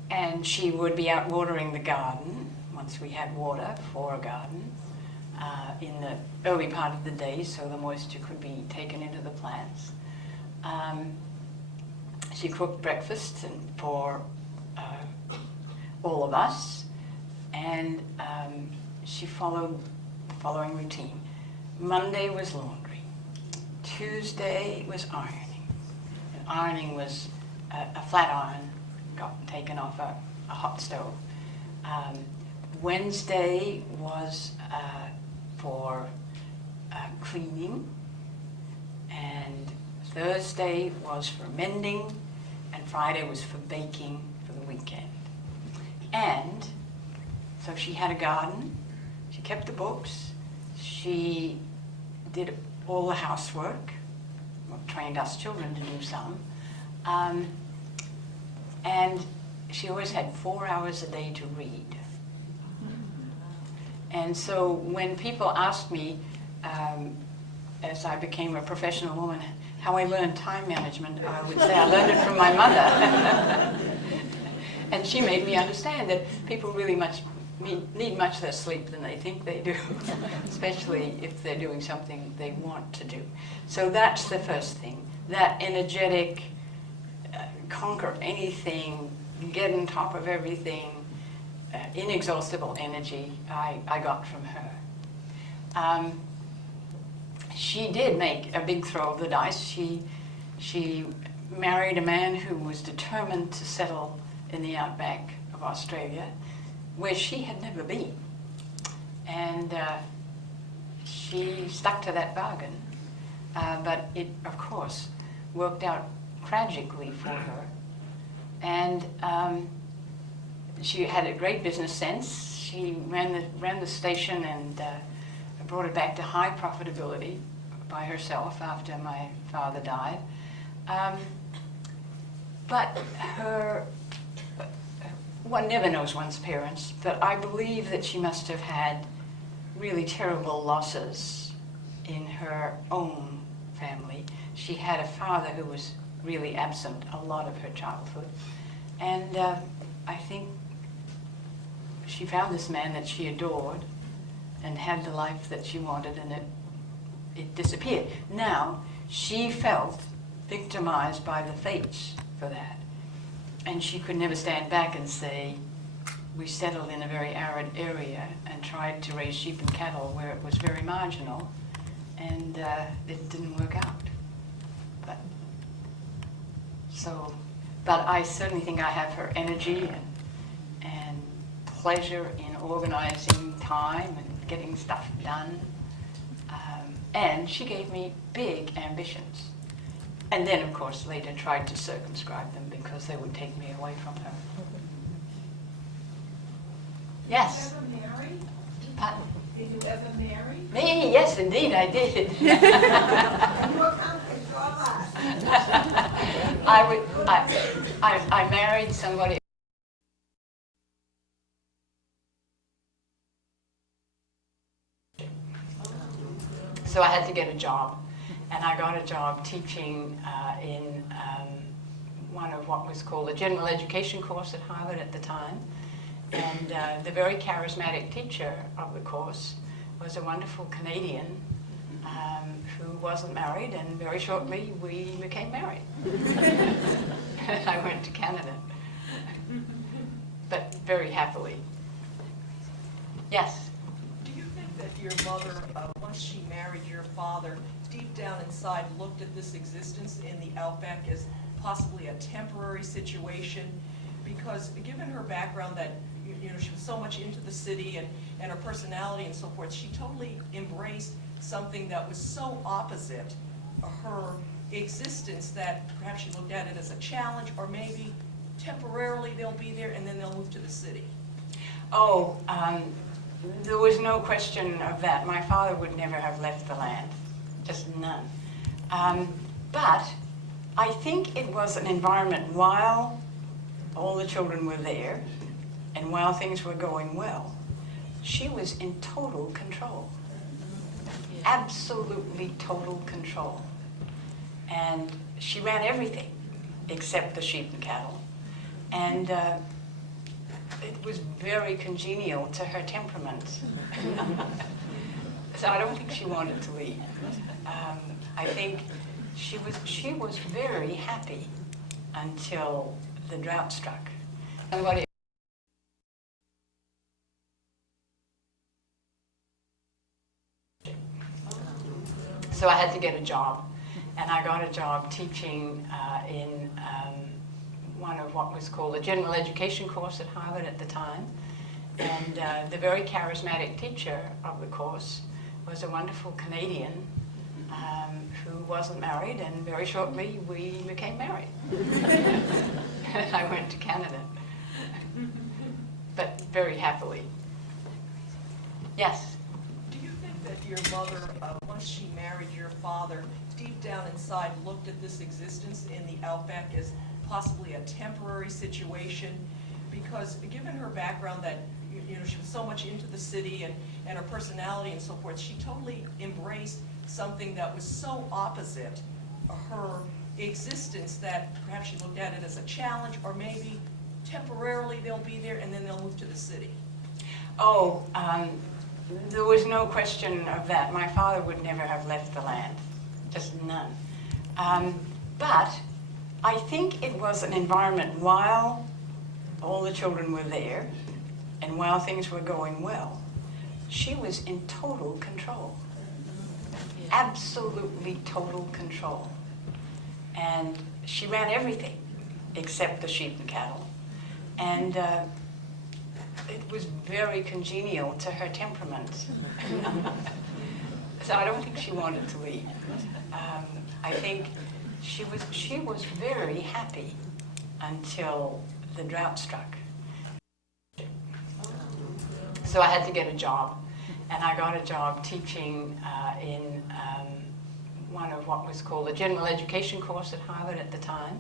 And she would be out watering the garden once we had water for a garden in the early part of the day, so the moisture could be taken into the plants. She cooked breakfast for all of us, and she followed the following routine. Monday was laundry. Tuesday was ironing. And ironing was a flat iron got taken off a hot stove. Wednesday was for cleaning, and Thursday was for mending, and Friday was for baking for the weekend. And so she had a garden, she kept the books, she did all the housework, well, trained us children to do some, and she always had 4 hours a day to read. And so when people asked me, as I became a professional woman, how I learned time management, I would say I learned it from my mother. And she made me understand that people really need much less sleep than they think they do, especially if they're doing something they want to do. So that's the first thing, that energetic, conquer anything, get on top of everything, inexhaustible energy I got from her. She did make a big throw of the dice. She married a man who was determined to settle in the outback of Australia, where she had never been. And she stuck to that bargain. But it, of course, worked out tragically for her. And she had a great business sense. She ran the station and brought it back to high profitability by herself after my father died. But one never knows one's parents, but I believe that she must have had really terrible losses in her own family. She had a father who was really absent a lot of her childhood. And I think she found this man that she adored and had the life that she wanted, and it disappeared. Now, she felt victimized by the fates for that. And she could never stand back and say, we settled in a very arid area and tried to raise sheep and cattle where it was very marginal, and it didn't work out. But I certainly think I have her energy and pleasure in organizing time and getting stuff done. And she gave me big ambitions. And then, of course, later tried to circumscribe them because they would take me away from her. Yes? Did you ever marry? Pardon? Did you ever marry? Me? Yes, indeed, I did. And you accomplished all that? I married somebody. So I had to get a job, and I got a job teaching in one of what was called a general education course at Harvard at the time. And the very charismatic teacher of the course was a wonderful Canadian who wasn't married, and very shortly we became married. I went to Canada, but very happily. Yes? Do you think that your mother, once she married your father, deep down inside looked at this existence in the outback as possibly a temporary situation? Because given her background that she was so much into the city and her personality and so forth, she totally embraced something that was so opposite her existence that perhaps she looked at it as a challenge, or maybe temporarily they'll be there and then they'll move to the city. Oh, there was no question of that. My father would never have left the land, just none. But I think it was an environment while all the children were there and while things were going well, she was in total control. Absolutely total control. And she ran everything except the sheep and cattle. And it was very congenial to her temperament. So I don't think she wanted to leave. I think she was very happy until the drought struck. So I had to get a job, and I got a job teaching in one of what was called a general education course at Harvard at the time. And the very charismatic teacher of the course was a wonderful Canadian who wasn't married, and very shortly we became married. I went to Canada, but very happily. Yes? Do you think that your mother, once she married your father, deep down inside looked at this existence in the outback as possibly a temporary situation? Because given her background that she was so much into the city and her personality and so forth, she totally embraced something that was so opposite her existence that perhaps she looked at it as a challenge, or maybe temporarily they'll be there and then they'll move to the city. Oh, there was no question of that. My father would never have left the land, just none. But I think it was an environment while all the children were there and while things were going well, she was in total control. Absolutely total control. And she ran everything except the sheep and cattle. And it was very congenial to her temperament. So I don't think she wanted to leave. I think she was very happy until the drought struck. So I had to get a job, and I got a job teaching in one of what was called a general education course at Harvard at the time.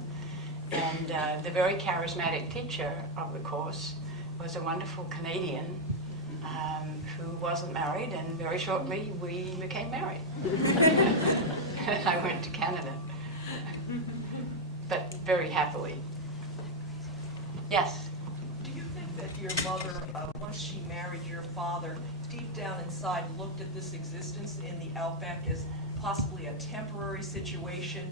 And the very charismatic teacher of the course was a wonderful Canadian who wasn't married, and very shortly we became married. I went to Canada, but very happily. Yes? Do you think that your mother, once she married your father, deep down inside looked at this existence in the Outback as possibly a temporary situation?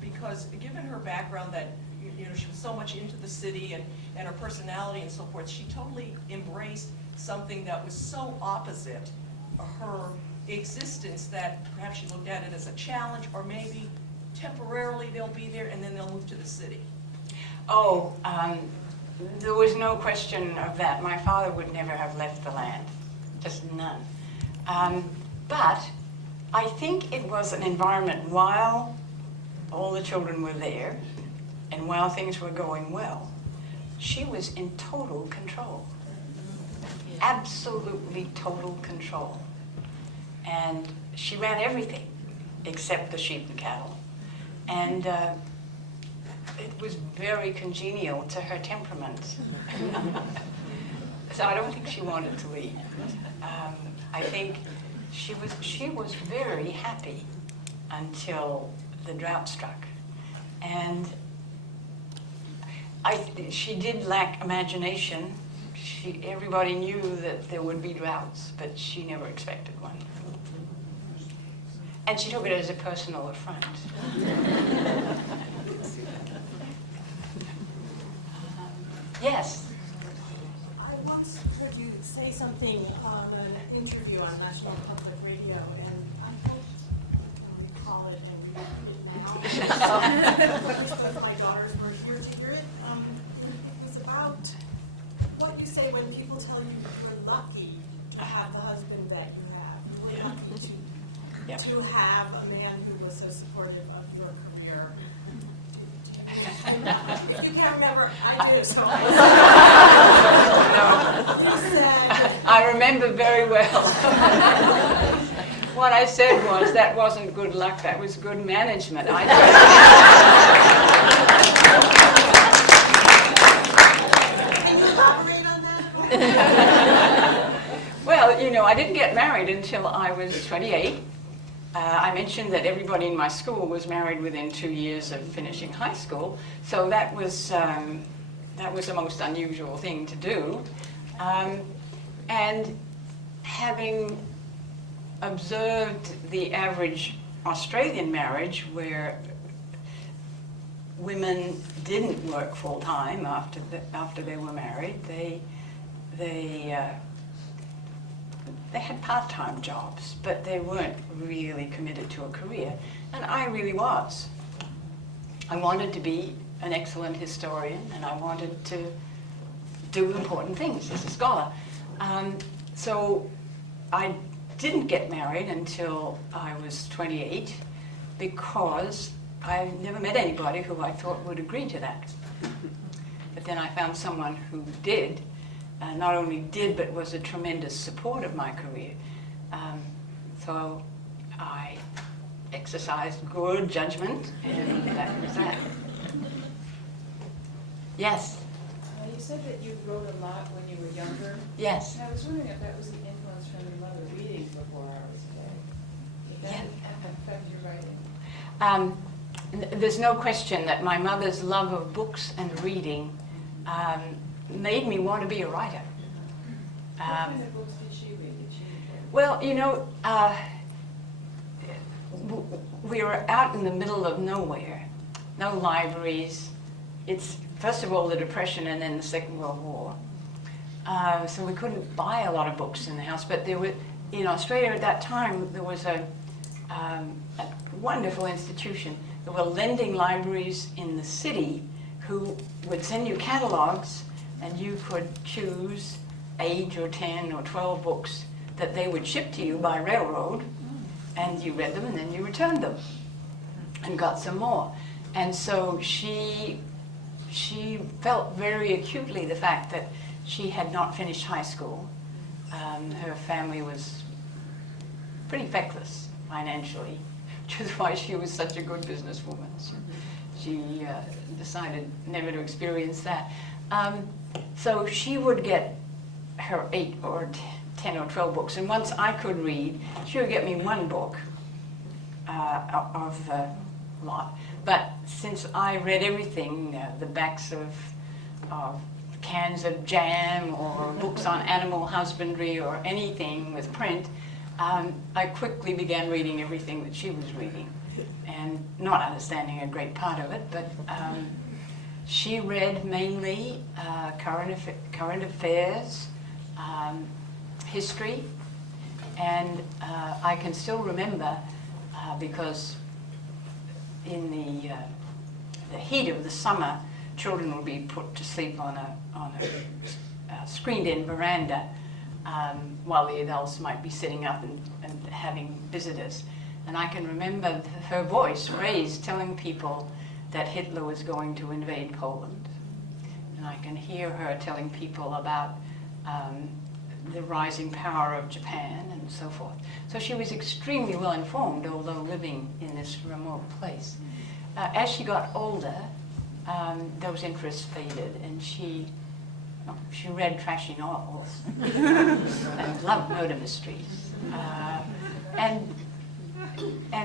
Because given her background that, you know, she was so much into the city and her personality and so forth, she totally embraced something that was so opposite her existence that perhaps she looked at it as a challenge, or maybe temporarily they'll be there and then they'll move to the city. Oh, there was no question of that. My father would never have left the land, just none. But I think it was an environment while all the children were there and while things were going well, she was in total control. Absolutely total control. And she ran everything except the sheep and cattle. And it was very congenial to her temperament. So I don't think she wanted to leave. I think she was very happy until the drought struck. And she did lack imagination. Everybody knew that there would be droughts, but she never expected one. And she took it as a personal affront. Yes? I once heard you say something on an interview on National Public Radio, and I don't recall it and repeat it now. But just if my daughters were here to hear it, it was about what you say when people tell you you're lucky to have the husband that you have. You're lucky to have a man who was so supportive of your career. If you can't remember, I do, so I remember very well. What I said was that wasn't good luck, that was good management. Can you elaborate on that? Well, you know, I didn't get married until I was 28. I mentioned that everybody in my school was married within 2 years of finishing high school, so that was the most unusual thing to do. And having observed the average Australian marriage, where women didn't work full time after they were married, they had part-time jobs, but they weren't really committed to a career. And I really was. I wanted to be an excellent historian, and I wanted to do important things as a scholar. So I didn't get married until I was 28 because I never met anybody who I thought would agree to that. But then I found someone who did. Not only did, but was a tremendous support of my career. So I exercised good judgment, and that was that. Yes? You said that you wrote a lot when you were younger. Yes. And I was wondering if that was an influence from your mother reading before hours a day. Did that affect your writing? There's no question that my mother's love of books and reading made me want to be a writer. What kind of books did she read? Well, you know, we were out in the middle of nowhere, no libraries. It's, first of all, the Depression and then the Second World War. So we couldn't buy a lot of books in the house, but there were, in Australia at that time, there was a wonderful institution. There were lending libraries in the city who would send you catalogs, and you could choose 8 or 10 or 12 books that they would ship to you by railroad, and you read them and then you returned them and got some more. And so she felt very acutely the fact that she had not finished high school. Her family was pretty feckless financially, which is why she was such a good businesswoman. She decided never to experience that. So she would get her 8 or 10 or 12 books, and once I could read, she would get me one book of the lot. But since I read everything, the backs of cans of jam or books on animal husbandry or anything with print, I quickly began reading everything that she was reading, and not understanding a great part of it, but she read mainly current affairs, history, and I can still remember, because in the heat of the summer, children would be put to sleep on a screened-in veranda, while the adults might be sitting up and having visitors. And I can remember her voice raised telling people that Hitler was going to invade Poland. And I can hear her telling people about the rising power of Japan and so forth. So she was extremely well informed, although living in this remote place. As she got older, those interests faded, and she read trashy novels and loved murder mysteries, and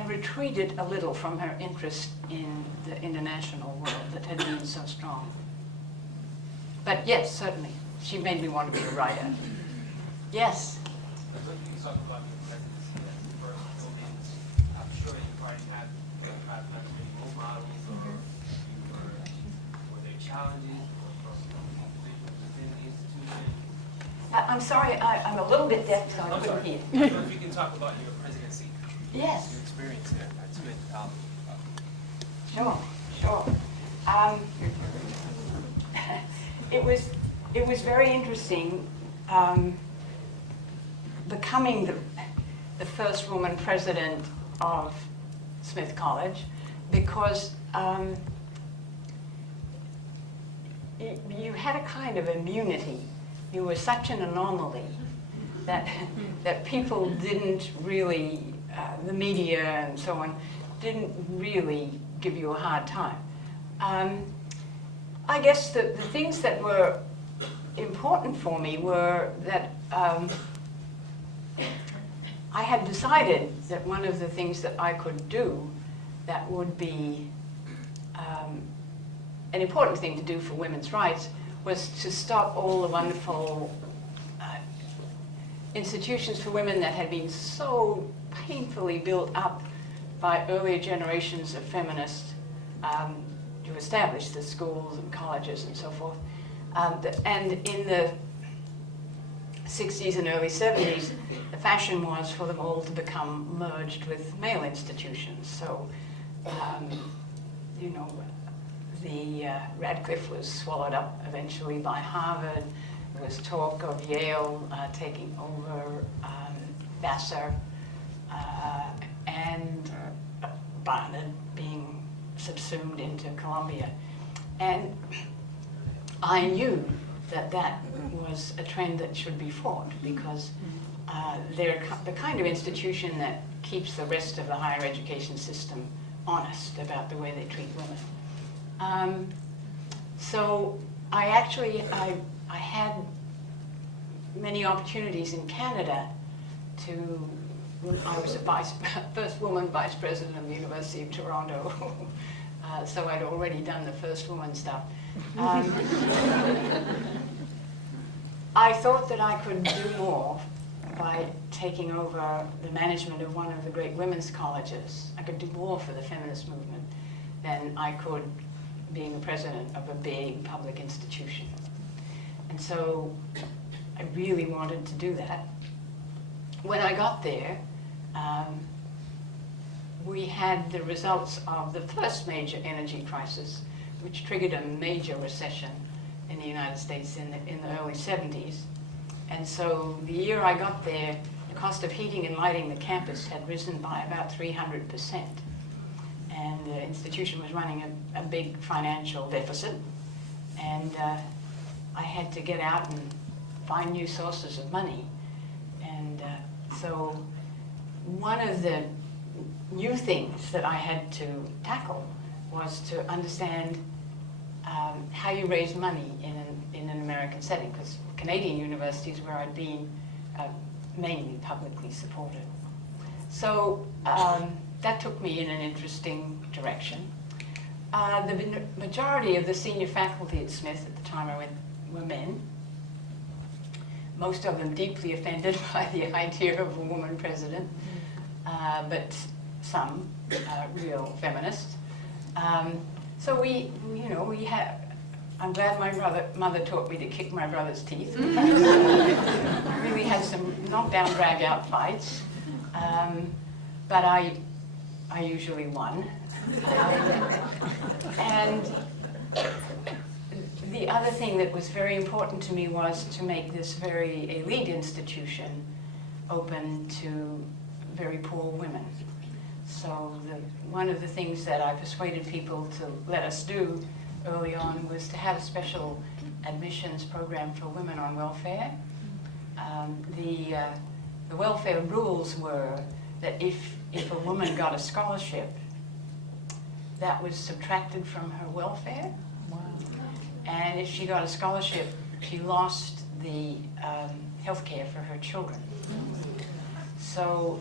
retreated a little from her interest in the international world that had been so strong. But yes, certainly, she made me want to be a writer. Yes? When you talk about your presidency as the first woman, I'm sure you probably had many role models, or were there challenges or individuals within the institution? I'm sorry, I'm a little bit deaf, so I couldn't hear. So if you can talk about your presidency, Yes. your experience there at Smith College. Sure. It was very interesting becoming the first woman president of Smith College, because you had a kind of immunity. You were such an anomaly that people didn't really, the media and so on, didn't really give you a hard time. I guess the things that were important for me were that I had decided that one of the things that I could do that would be an important thing to do for women's rights was to stop all the wonderful institutions for women that had been so painfully built up by earlier generations of feminists to establish the schools and colleges and so forth. And in the 60s and early 70s, the fashion was for them all to become merged with male institutions. So, the Radcliffe was swallowed up eventually by Harvard. There was talk of Yale taking over Vassar, and Barnard being subsumed into Columbia. And I knew that that was a trend that should be fought, because they're the kind of institution that keeps the rest of the higher education system honest about the way they treat women. So I had many opportunities in Canada to, I was first woman vice president of the University of Toronto, so I'd already done the first woman stuff. I thought that I could do more by taking over the management of one of the great women's colleges. I could do more for the feminist movement. than I could being the president of a big public institution. And so I really wanted to do that. When I got there, we had the results of the first major energy crisis, which triggered a major recession in the United States in the early 70s. And so the year I got there, the cost of heating and lighting the campus had risen by about 300%. And the institution was running a big financial deficit. And I had to get out and find new sources of money. And so one of the new things that I had to tackle was to understand how you raise money in an American setting, because Canadian universities where I'd been mainly publicly supported. So that took me in an interesting direction. The majority of the senior faculty at Smith at the time I went were men. Most of them deeply offended by the idea of a woman president, but some real feminists. So we had. I'm glad my mother taught me to kick my brother's teeth. We really had some knockdown, drag-out fights, but I usually won. And the other thing that was very important to me was to make this very elite institution open to very poor women. So one of the things that I persuaded people to let us do early on was to have a special admissions program for women on welfare. The welfare rules were that if a woman got a scholarship, that was subtracted from her welfare. Wow. And if she got a scholarship, she lost the health care for her children. So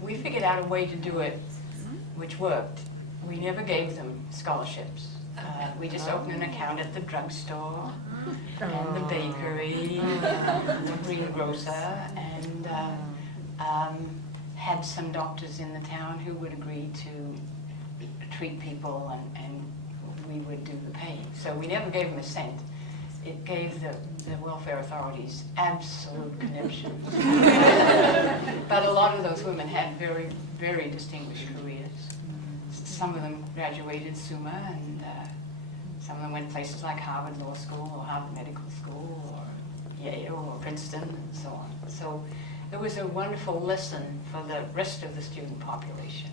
we figured out a way to do it which worked. We never gave them scholarships. We just opened an account at the drugstore and the bakery and the greengrocer, and had some doctors in the town who would agree to treat people, and we would do the paying. So we never gave them a cent. It gave the welfare authorities absolute conniption. But a lot of those women had very, very distinguished careers. Some of them graduated summa, and some of them went places like Harvard Law School or Harvard Medical School or Yale or Princeton and so on. So it was a wonderful lesson for the rest of the student population.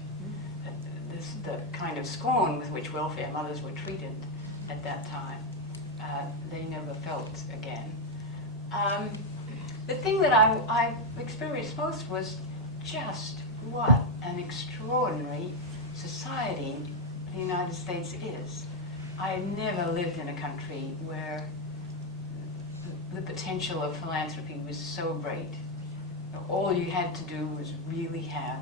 The kind of scorn with which welfare mothers were treated at that time, they never felt again. The thing that I experienced most was just what an extraordinary society the United States is. I had never lived in a country where the potential of philanthropy was so great. All you had to do was really have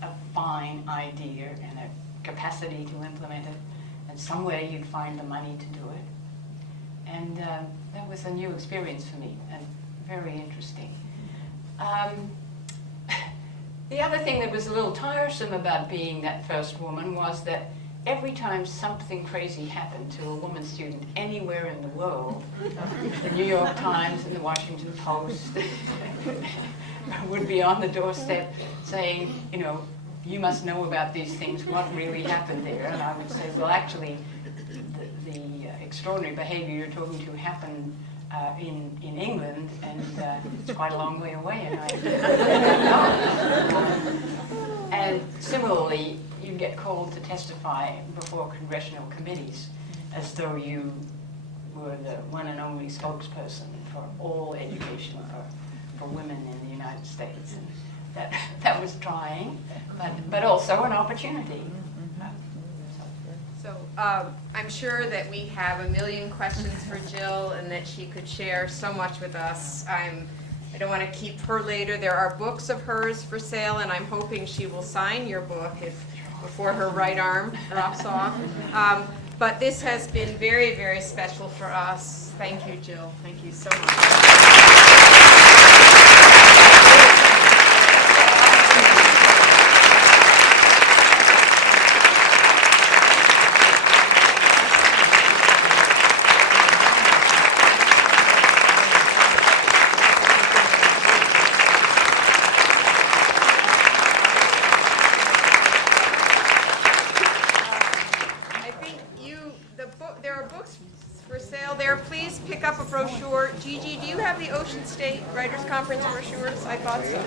a fine idea and a capacity to implement it, and somewhere you'd find the money to do it. And that was a new experience for me, and very interesting. The other thing that was a little tiresome about being that first woman was that every time something crazy happened to a woman student anywhere in the world, the New York Times and the Washington Post would be on the doorstep saying, you know, you must know about these things, what really happened there? And I would say, well, actually, the extraordinary behavior you're talking to happened in England, and it's quite a long way away, and I didn't know. And similarly, you get called to testify before congressional committees as though you were the one and only spokesperson for all education for women in the United States. And that was trying, but also an opportunity. So I'm sure that we have a million questions for Jill, and that she could share so much with us. I don't want to keep her later. There are books of hers for sale, and I'm hoping she will sign your book before her right arm drops off. But this has been very, very special for us. Thank you, Jill. Thank you so much. brochure. Gigi, do you have the Ocean State Writers Conference brochures? I thought so.